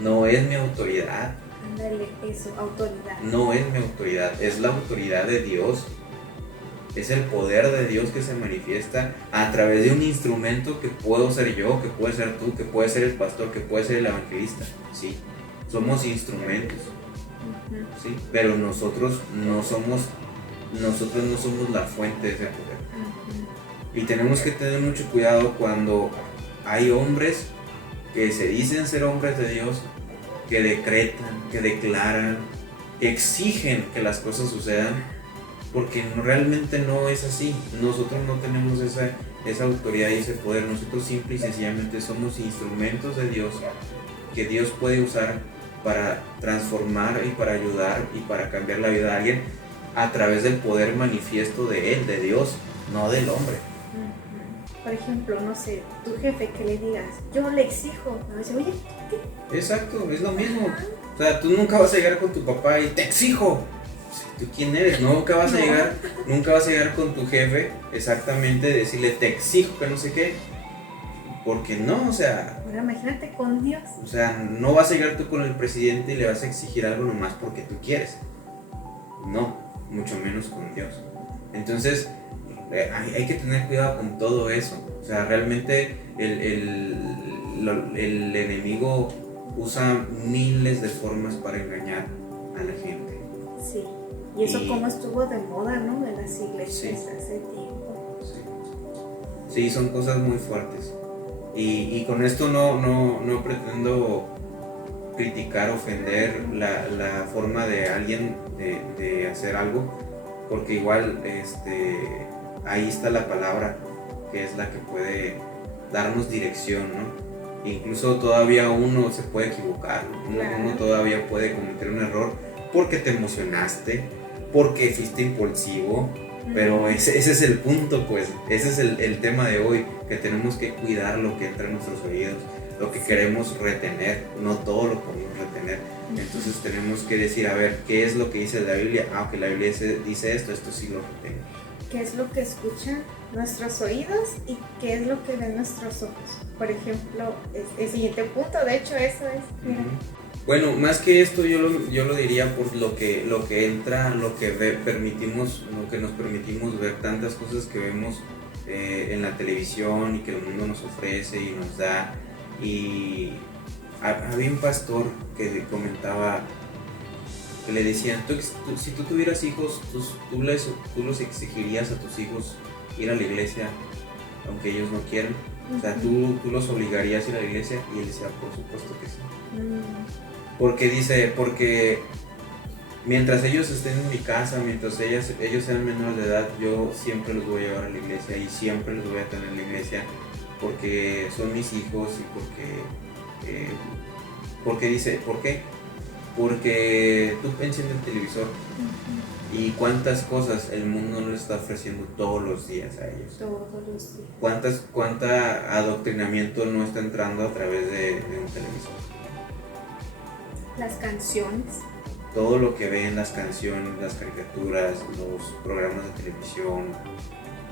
no es mi autoridad. Ándale, eso, autoridad. No es mi autoridad, es la autoridad de Dios. Es el poder de Dios que se manifiesta a través de un instrumento que puedo ser yo, que puede ser tú, que puede ser el pastor, que puede ser el evangelista. Sí, somos instrumentos. Sí, pero nosotros no somos la fuente de ese poder. Y tenemos que tener mucho cuidado cuando hay hombres que se dicen ser hombres de Dios, que decretan, que declaran, que exigen que las cosas sucedan, porque realmente no es así. Nosotros no tenemos esa autoridad y ese poder. Nosotros simple y sencillamente somos instrumentos de Dios que Dios puede usar para transformar y para ayudar y para cambiar la vida de alguien a través del poder manifiesto de Él, de Dios, no del hombre. Por ejemplo, no sé, tu jefe que le digas, yo le exijo, me dice, oye, ¿qué? Exacto, es lo mismo. O sea, tú nunca vas a llegar con tu papá y te exijo. ¿tú quién eres? Nunca vas a llegar con tu jefe exactamente, decirle, te exijo que no sé qué, porque no, o sea... Ahora imagínate con Dios. O sea, no vas a llegar tú con el presidente y le vas a exigir algo nomás porque tú quieres. No, mucho menos con Dios. Entonces, hay que tener cuidado con todo eso. O sea, realmente el enemigo usa miles de formas para engañar a la gente. Sí, y eso como estuvo de moda, ¿no? De las iglesias hace tiempo. Sí, son cosas muy fuertes. Y con esto no pretendo criticar, ofender la forma de alguien de hacer algo, porque igual ahí está la palabra, que es la que puede darnos dirección, ¿no? Incluso todavía uno se puede equivocar, ¿no? Claro. Uno todavía puede cometer un error porque te emocionaste, porque fuiste impulsivo, pero ese es el punto, pues, ese es el tema de hoy, que tenemos que cuidar lo que entra en nuestros oídos, lo que queremos retener, no todo lo podemos retener. Entonces tenemos que decir, a ver, ¿qué es lo que dice la Biblia? Ah, que la Biblia dice esto sí lo retengo. ¿Qué es lo que escuchan nuestros oídos y qué es lo que ven nuestros ojos? Por ejemplo, el siguiente punto, de hecho, eso es. Mira. Bueno, más que esto, yo lo diría por lo que entra, lo que nos permitimos ver, tantas cosas que vemos en la televisión y que el mundo nos ofrece y nos da. Y había un pastor que comentaba, que le decían, si tú tuvieras hijos, tú los exigirías a tus hijos ir a la iglesia aunque ellos no quieran. O sea, tú los obligarías a ir a la iglesia. Y él decía, por supuesto que sí. Porque mientras ellos estén en mi casa, mientras ellos sean menores de edad, yo siempre los voy a llevar a la iglesia y siempre los voy a tener en la iglesia, porque son mis hijos y porque dice, ¿por qué? Porque tú enciendes el televisor y cuántas cosas el mundo no les está ofreciendo todos los días a ellos. Todos los días. Cuánta adoctrinamiento no está entrando a través de un televisor. Las canciones. Todo lo que ven, las canciones, las caricaturas, los programas de televisión,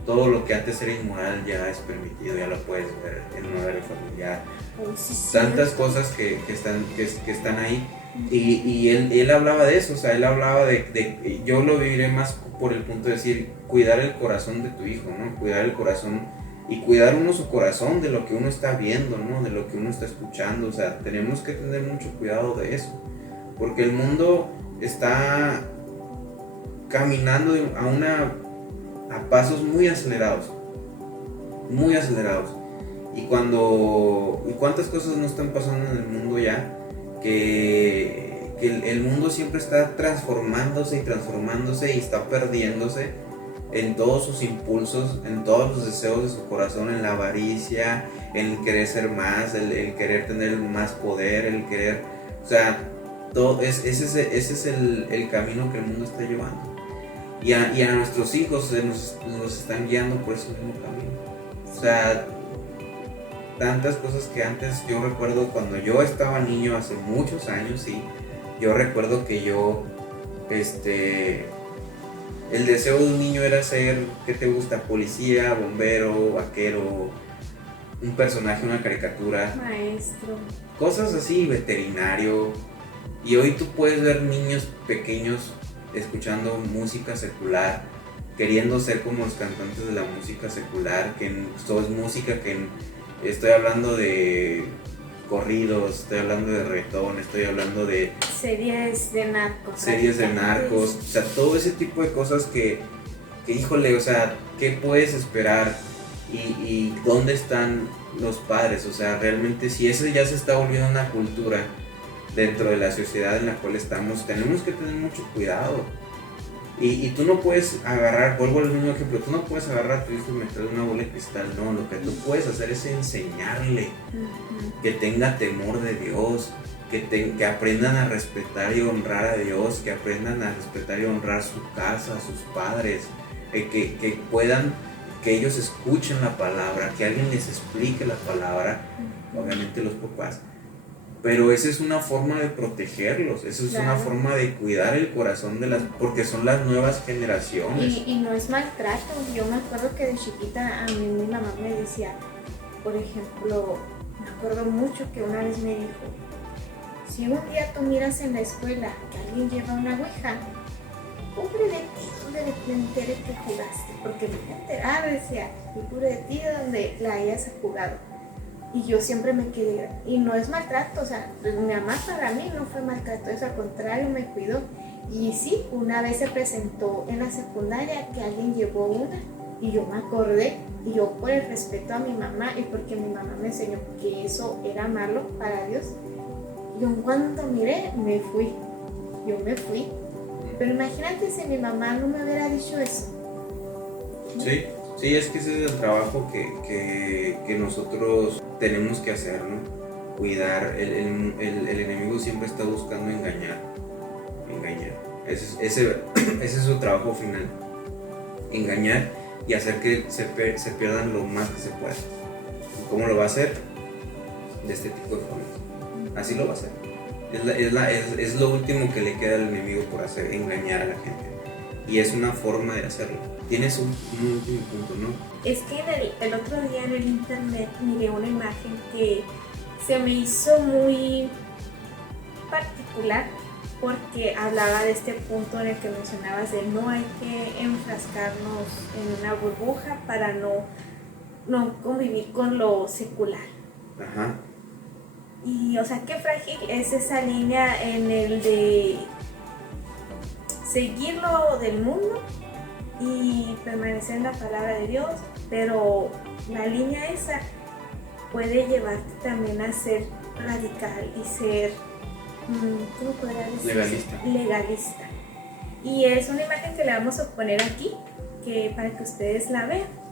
todo lo que antes era inmoral ya es permitido, ya lo puedes ver en un horario familiar. Tantas cosas que están ahí. Y él hablaba de eso, o sea, él hablaba de yo lo viviré más por el punto de decir, cuidar el corazón de tu hijo, ¿no? Cuidar el corazón y cuidar uno su corazón de lo que uno está viendo, ¿no? De lo que uno está escuchando, o sea, tenemos que tener mucho cuidado de eso, porque el mundo está caminando a pasos muy acelerados, y cuántas cosas no están pasando en el mundo ya, que el mundo siempre está transformándose y está perdiéndose en todos sus impulsos, en todos los deseos de su corazón, en la avaricia, en el querer ser más, el querer tener más poder, el querer, o sea, ese es el camino que el mundo está llevando. Y a nuestros hijos nos están guiando por ese mismo camino. O sea, tantas cosas que antes yo recuerdo cuando yo estaba niño, hace muchos años, sí, yo recuerdo que el deseo de un niño era ser, ¿qué te gusta? Policía, bombero, vaquero, un personaje, una caricatura, maestro, cosas así, veterinario. Y hoy tú puedes ver niños pequeños escuchando música secular, queriendo ser como los cantantes de la música secular, que todo es música estoy hablando de corridos, estoy hablando de reggaetón, estoy hablando de series de narcos, o sea, todo ese tipo de cosas que híjole, o sea, ¿qué puedes esperar? Y ¿dónde están los padres? O sea, realmente si eso ya se está volviendo una cultura dentro de la sociedad en la cual estamos, tenemos que tener mucho cuidado. Y tú no puedes agarrar, vuelvo al mismo ejemplo, tú no puedes agarrar a tu hijo y meterle una bola de cristal, no, lo que tú puedes hacer es enseñarle que tenga temor de Dios, que aprendan a respetar y honrar a Dios, que aprendan a respetar y honrar su casa, sus padres, que puedan, que ellos escuchen la palabra, que alguien les explique la palabra, obviamente los papás, Pero esa es una forma de protegerlos, esa es Claro. una forma de cuidar el corazón de porque son las nuevas generaciones. Y no es maltrato. Yo me acuerdo que de chiquita a mí mi mamá me decía, por ejemplo, me acuerdo mucho que una vez me dijo, si un día tú miras en la escuela que alguien lleva una ouija, pobre de ti, donde te enteres que jugaste, porque me voy a enterar, decía, y pobre de ti donde la hayas jugado. Y yo siempre me quedé, y no es maltrato, o sea, mi mamá para mí no fue maltrato, eso al contrario, me cuidó. Y sí, una vez se presentó en la secundaria que alguien llevó una, y yo me acordé, y yo por el respeto a mi mamá, y porque mi mamá me enseñó que eso era malo para Dios, yo en cuanto miré, yo me fui. Pero imagínate si mi mamá no me hubiera dicho eso. Sí, sí, es que ese es el trabajo que nosotros tenemos que hacer, ¿no? Cuidar. El enemigo siempre está buscando engañar. Ese es su trabajo final. Engañar y hacer que se pierdan lo más que se pueda. ¿Y cómo lo va a hacer? De este tipo de formas. Así lo va a hacer. Es lo último que le queda al enemigo por hacer, engañar a la gente. Y es una forma de hacerlo. Tienes un último punto, ¿no? Es que el otro día en el internet miré una imagen que se me hizo muy particular porque hablaba de este punto en el que mencionabas de no hay que enfrascarnos en una burbuja para no convivir con lo secular. Ajá. Y o sea, qué frágil es esa línea en el de seguir lo del mundo y permanecer en la palabra de Dios, pero la línea esa puede llevarte también a ser radical y ser, ¿cómo podría decir? Legalista. Y es una imagen que le vamos a poner aquí, para que ustedes la vean.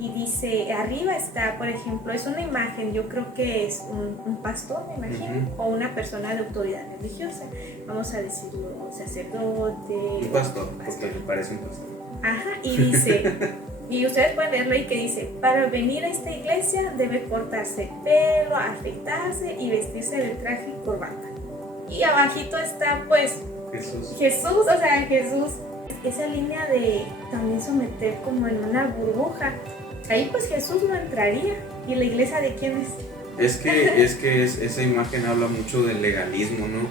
Y dice, arriba está, por ejemplo, es una imagen, yo creo que es un pastor, me imagino, o una persona de autoridad religiosa, vamos a decirlo, sacerdote. Un pastor, porque le parece un pastor. Ajá, y dice, y ustedes pueden leerlo y que dice, para venir a esta iglesia debe cortarse el pelo, afeitarse y vestirse de traje y corbata. Y abajito está pues Jesús, o sea, Jesús, esa línea de también someter como en una burbuja. Ahí pues Jesús no entraría. ¿Y la iglesia de quién es? Esa imagen habla mucho del legalismo, ¿no?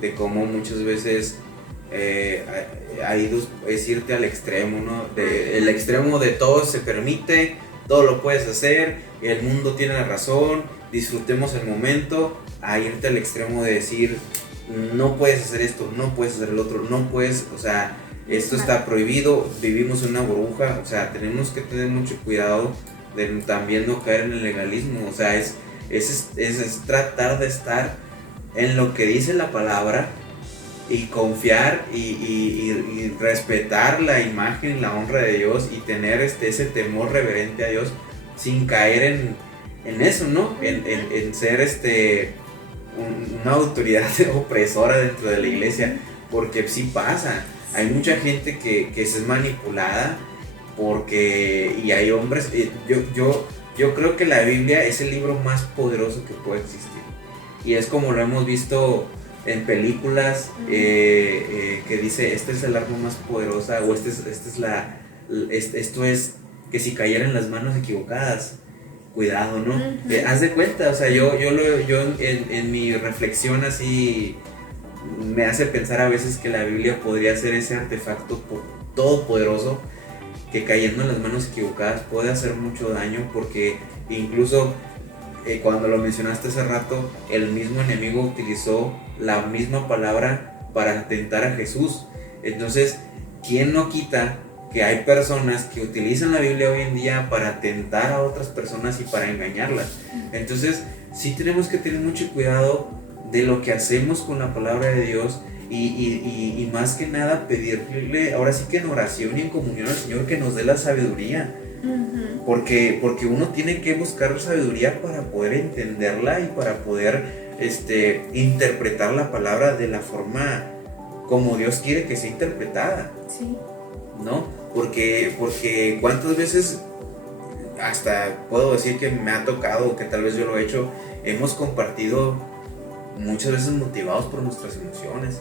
De cómo muchas veces es irte al extremo, ¿no? El extremo de todo se permite, todo lo puedes hacer, el mundo tiene la razón, disfrutemos el momento, a irte al extremo de decir, no puedes hacer esto, no puedes hacer el otro, no puedes, o sea, esto está prohibido, vivimos en una burbuja, o sea, tenemos que tener mucho cuidado de también no caer en el legalismo, o sea, es tratar de estar en lo que dice la palabra y confiar y respetar la imagen, la honra de Dios y tener ese temor reverente a Dios sin caer en eso, ¿no? En ser una autoridad opresora dentro de la iglesia, porque sí pasa. Hay mucha gente que es manipulada y hay hombres. Yo creo que la Biblia es el libro más poderoso que puede existir. Y es como lo hemos visto en películas que dice, esta es el arma más poderosa o esto es que si cayera en las manos equivocadas, cuidado, ¿no? Haz de cuenta, o sea, yo en mi reflexión así me hace pensar a veces que la Biblia podría ser ese artefacto todopoderoso que cayendo en las manos equivocadas puede hacer mucho daño, porque incluso cuando lo mencionaste hace rato, el mismo enemigo utilizó la misma palabra para atentar a Jesús. Entonces, ¿quién no quita que hay personas que utilizan la Biblia hoy en día para atentar a otras personas y para engañarlas? Entonces, sí tenemos que tener mucho cuidado de lo que hacemos con la palabra de Dios y más que nada pedirle, ahora sí que en oración y en comunión al Señor, que nos dé la sabiduría. Porque uno tiene que buscar sabiduría para poder entenderla y para poder interpretar la palabra de la forma como Dios quiere que sea interpretada. Sí. ¿No? Porque cuántas veces, hasta puedo decir que me ha tocado, que tal vez yo lo he hecho, hemos compartido muchas veces motivados por nuestras emociones,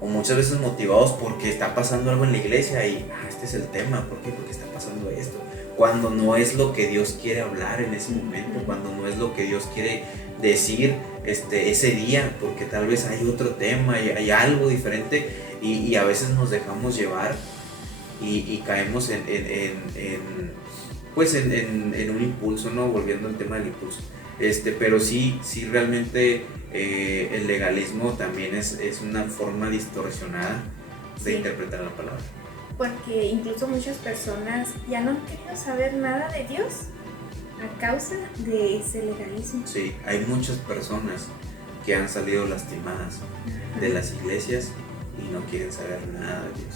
o muchas veces motivados porque está pasando algo en la iglesia y este es el tema. ¿Por qué? Porque está pasando esto, cuando no es lo que Dios quiere hablar en ese momento, cuando no es lo que Dios quiere decir ese día, porque tal vez hay otro tema, hay algo diferente, y a veces nos dejamos llevar y caemos pues en un impulso, ¿no? Volviendo al tema del impulso. Pero sí realmente el legalismo también es una forma distorsionada de interpretar la palabra. Porque incluso muchas personas ya no han querido saber nada de Dios a causa de ese legalismo. Sí, hay muchas personas que han salido lastimadas de las iglesias y no quieren saber nada de Dios.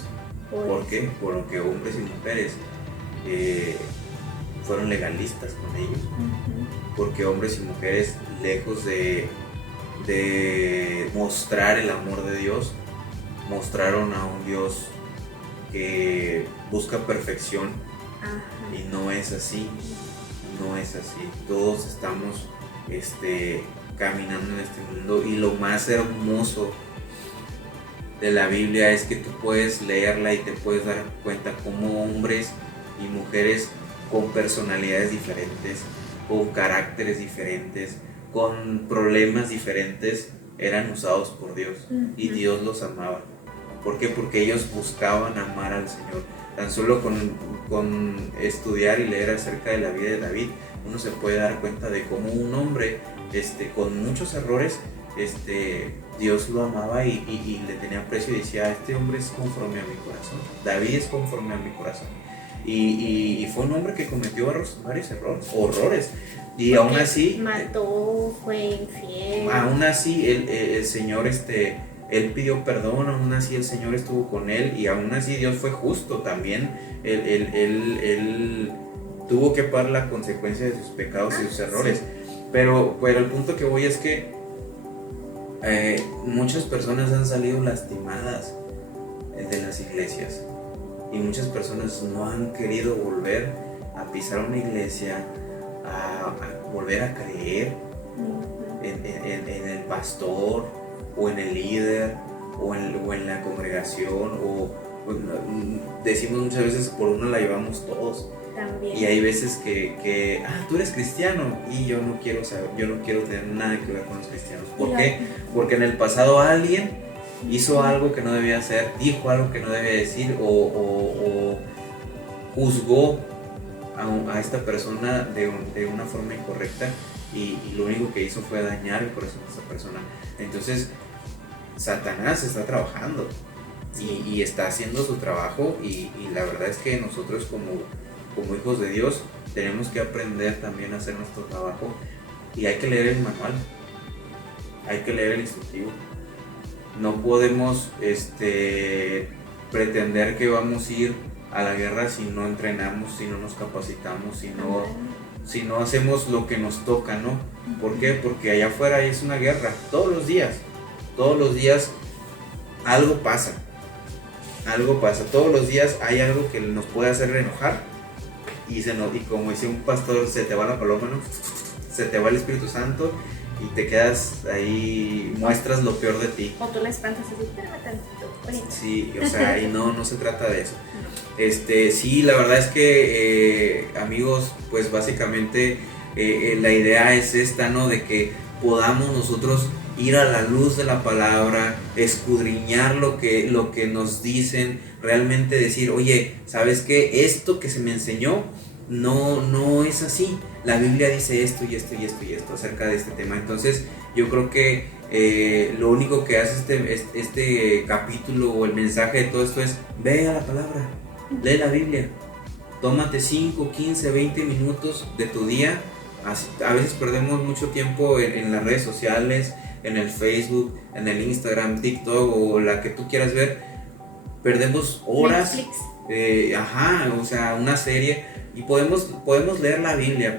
¿Por qué? Porque hombres y mujeres fueron legalistas con ellos. Porque hombres y mujeres, lejos de mostrar el amor de Dios, mostraron a un Dios que busca perfección. Y no es así. No es así. Todos estamos caminando en este mundo, y lo más hermoso de la Biblia es que tú puedes leerla y te puedes dar cuenta cómo hombres y mujeres con personalidades diferentes, con caracteres diferentes, con problemas diferentes, eran usados por Dios, y Dios los amaba. ¿Por qué? Porque ellos buscaban amar al Señor. Tan solo con estudiar y leer acerca de la vida de David, uno se puede dar cuenta de cómo un hombre con muchos errores, Dios lo amaba y le tenía aprecio, y decía: este hombre es conforme a mi corazón, David es conforme a mi corazón. Y fue un hombre que cometió varios horrores, y porque aún así mató, fue infiel. Aún así el Señor él pidió perdón, aún así el Señor estuvo con él, y aún así Dios fue justo también. Él tuvo que pagar la consecuencia de sus pecados y sus errores. Sí. Pero el punto que voy es que muchas personas han salido lastimadas de las iglesias, y muchas personas no han querido volver a pisar una iglesia, a volver a creer en el pastor, o en el líder, o en la congregación, o decimos muchas veces: por uno la llevamos todos. También. Y hay veces que tú eres cristiano, y yo no quiero tener nada que ver con los cristianos. ¿Por qué? Porque en el pasado alguien hizo algo que no debía hacer, dijo algo que no debía decir, o juzgó a esta persona de una forma incorrecta, y lo único que hizo fue dañar el corazón de esta persona. Entonces Satanás está trabajando, y está haciendo su trabajo, y la verdad es que nosotros como hijos de Dios tenemos que aprender también a hacer nuestro trabajo, y hay que leer el manual, hay que leer el instructivo. No podemos pretender que vamos a ir a la guerra si no entrenamos, si no nos capacitamos, si no hacemos lo que nos toca, ¿no? ¿Por qué? Porque allá afuera es una guerra, todos los días algo pasa, todos los días hay algo que nos puede hacer enojar, y como decía un pastor, se te va la paloma, ¿no? Se te va el Espíritu Santo, y te quedas ahí, muestras lo peor de ti. O tú la espantas así: espérame tantito, ahorita. Sí, o sea, y no se trata de eso. Sí, la verdad es que, amigos, pues básicamente la idea es esta, ¿no? De que podamos nosotros ir a la luz de la palabra, escudriñar lo que nos dicen, realmente decir: oye, ¿sabes qué? Esto que se me enseñó no es así. La Biblia dice esto y esto y esto y esto acerca de este tema. Entonces yo creo que lo único que hace este capítulo, o el mensaje de todo esto, es: ve a la palabra, lee la Biblia, tómate 5, 15, 20 minutos de tu día. A veces perdemos mucho tiempo en las redes sociales, en el Facebook, en el Instagram, TikTok, o la que tú quieras ver. Perdemos horas. Netflix. O sea, una serie, y podemos leer la Biblia,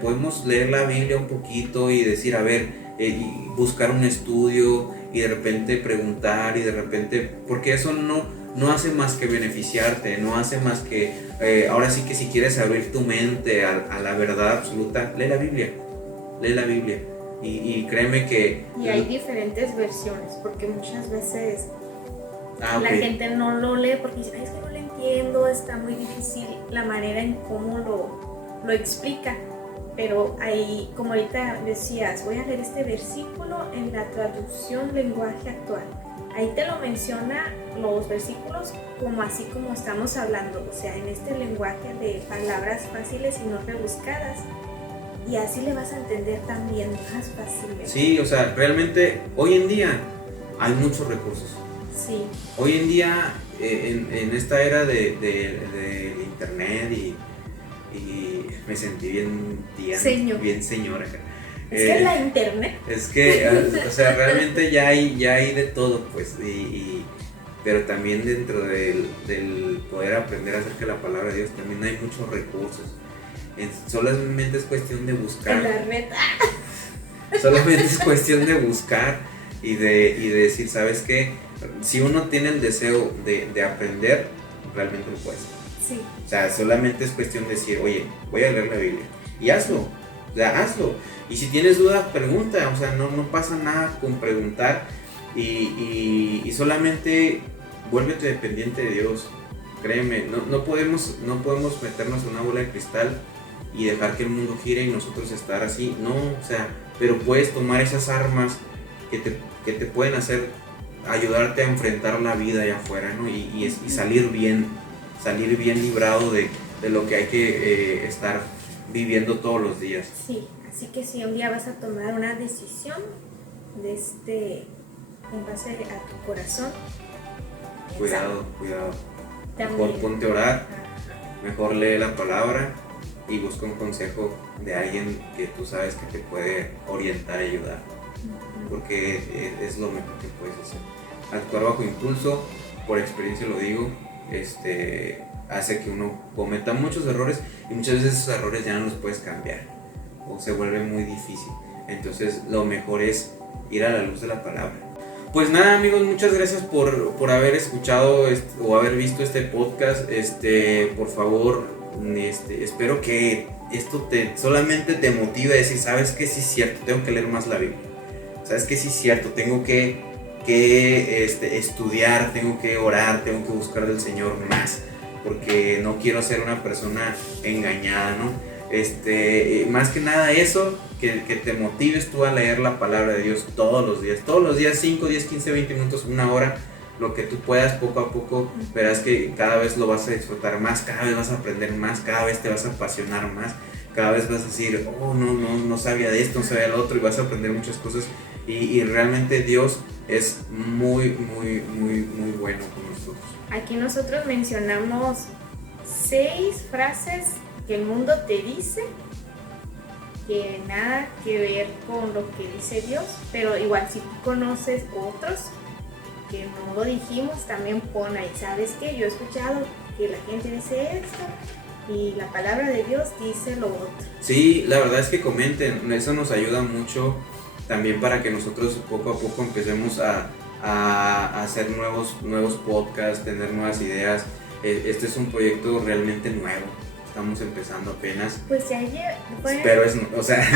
un poquito, y decir: a ver, y buscar un estudio, y de repente preguntar, y de repente, porque eso no hace más que beneficiarte, no hace más que, ahora sí que si quieres abrir tu mente a la verdad absoluta, lee la Biblia, Y créeme que... Y hay diferentes versiones, porque muchas veces Ah, la ok. gente no lo lee porque dice, "Ay, es que no lo entiendo, está muy difícil la manera en cómo lo explica". Pero ahí, como ahorita decías, voy a leer este versículo en la traducción lenguaje actual. Ahí te lo menciona los versículos como así como estamos hablando, o sea, en este lenguaje de palabras fáciles y no rebuscadas. Y así le vas a entender también más fácilmente. Sí, o sea, realmente hoy en día hay muchos recursos. Sí. Hoy en día, en esta era de internet y me sentí bien tierno, Señor. bien señora. Es que la internet. Es que, o sea, realmente ya hay de todo, pues, pero también dentro del poder aprender acerca de la palabra de Dios también hay muchos recursos. Solamente es cuestión de buscar. En la red. Solamente es cuestión de buscar y de decir, ¿sabes qué? Si uno tiene el deseo de aprender, realmente lo puedes. Sí. O sea, solamente es cuestión de decir, oye, voy a leer la Biblia. Y hazlo. O sea, hazlo. Y si tienes duda, pregunta. O sea, no pasa nada con preguntar. Y solamente vuélvete dependiente de Dios. Créeme, no podemos meternos en una bola de cristal y dejar que el mundo gire y nosotros estar así. No, o sea, pero puedes tomar esas armas que te pueden ayudarte a enfrentar la vida allá afuera, ¿no? Y salir bien librado de lo que hay que estar viviendo todos los días. Sí, así que si un día vas a tomar una decisión en base a tu corazón, Cuidado. también. Mejor ponte a orar, mejor lee la palabra y busca un consejo de alguien que tú sabes que te puede orientar y ayudar, porque es lo mejor que puedes hacer. Actuar bajo impulso, por experiencia lo digo, hace que uno cometa muchos errores y muchas veces esos errores ya no los puedes cambiar o se vuelve muy difícil. Entonces lo mejor es ir a la luz de la palabra. Pues nada, amigos, muchas gracias por haber escuchado o haber visto este podcast. Por favor, espero que esto solamente te motive a decir, sabes que sí es cierto, tengo que leer más la Biblia. Sabes que sí es cierto, tengo que estudiar, tengo que orar, tengo que buscar del Señor más, porque no quiero ser una persona engañada, ¿no? Más que nada eso, que te motives tú a leer la palabra de Dios todos los días, 5, 10, 15, 20 minutos, una hora, lo que tú puedas. Poco a poco verás que cada vez lo vas a disfrutar más, cada vez vas a aprender más, cada vez te vas a apasionar más, cada vez vas a decir, oh, no sabía de esto, no sabía de lo otro, y vas a aprender muchas cosas, y realmente Dios es muy, muy, muy, muy bueno con nosotros. Aquí nosotros mencionamos 6 frases que el mundo te dice que nada que ver con lo que dice Dios, pero igual si tú conoces otros que no lo dijimos, también pon ahí, ¿sabes qué? Yo he escuchado que la gente dice esto y la palabra de Dios dice lo otro. Sí, la verdad es que comenten, eso nos ayuda mucho también para que nosotros poco a poco empecemos a hacer nuevos podcasts, tener nuevas ideas. Este es un proyecto realmente nuevo, estamos empezando apenas. Pues ya fue Pero o sea,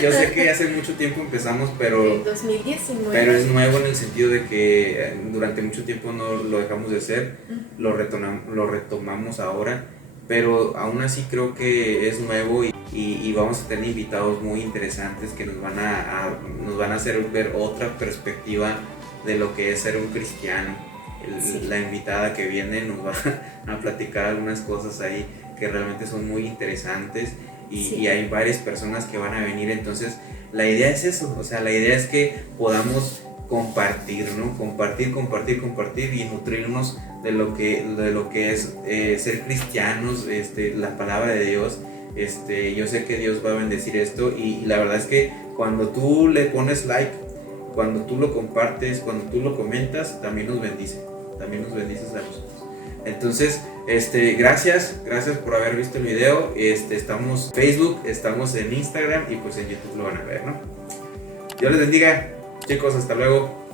yo sé que hace mucho tiempo empezamos, pero en 2019. Pero es nuevo en el sentido de que durante mucho tiempo no lo dejamos de hacer, lo retomamos ahora, pero aún así creo que es nuevo y vamos a tener invitados muy interesantes que nos van a hacer ver otra perspectiva de lo que es ser un cristiano. Sí. La invitada que viene nos va a platicar algunas cosas ahí que realmente son muy interesantes y hay varias personas que van a venir. Entonces la idea es eso, o sea, la idea es que podamos compartir, ¿no? Compartir y nutrirnos de lo que es ser cristianos, la palabra de Dios. Yo sé que Dios va a bendecir esto y la verdad es que cuando tú le pones like, cuando tú lo compartes, cuando tú lo comentas, también nos bendices a nosotros. Entonces, gracias por haber visto el video. Estamos en Facebook, estamos en Instagram y pues en YouTube lo van a ver, ¿no? Dios les bendiga, chicos, hasta luego.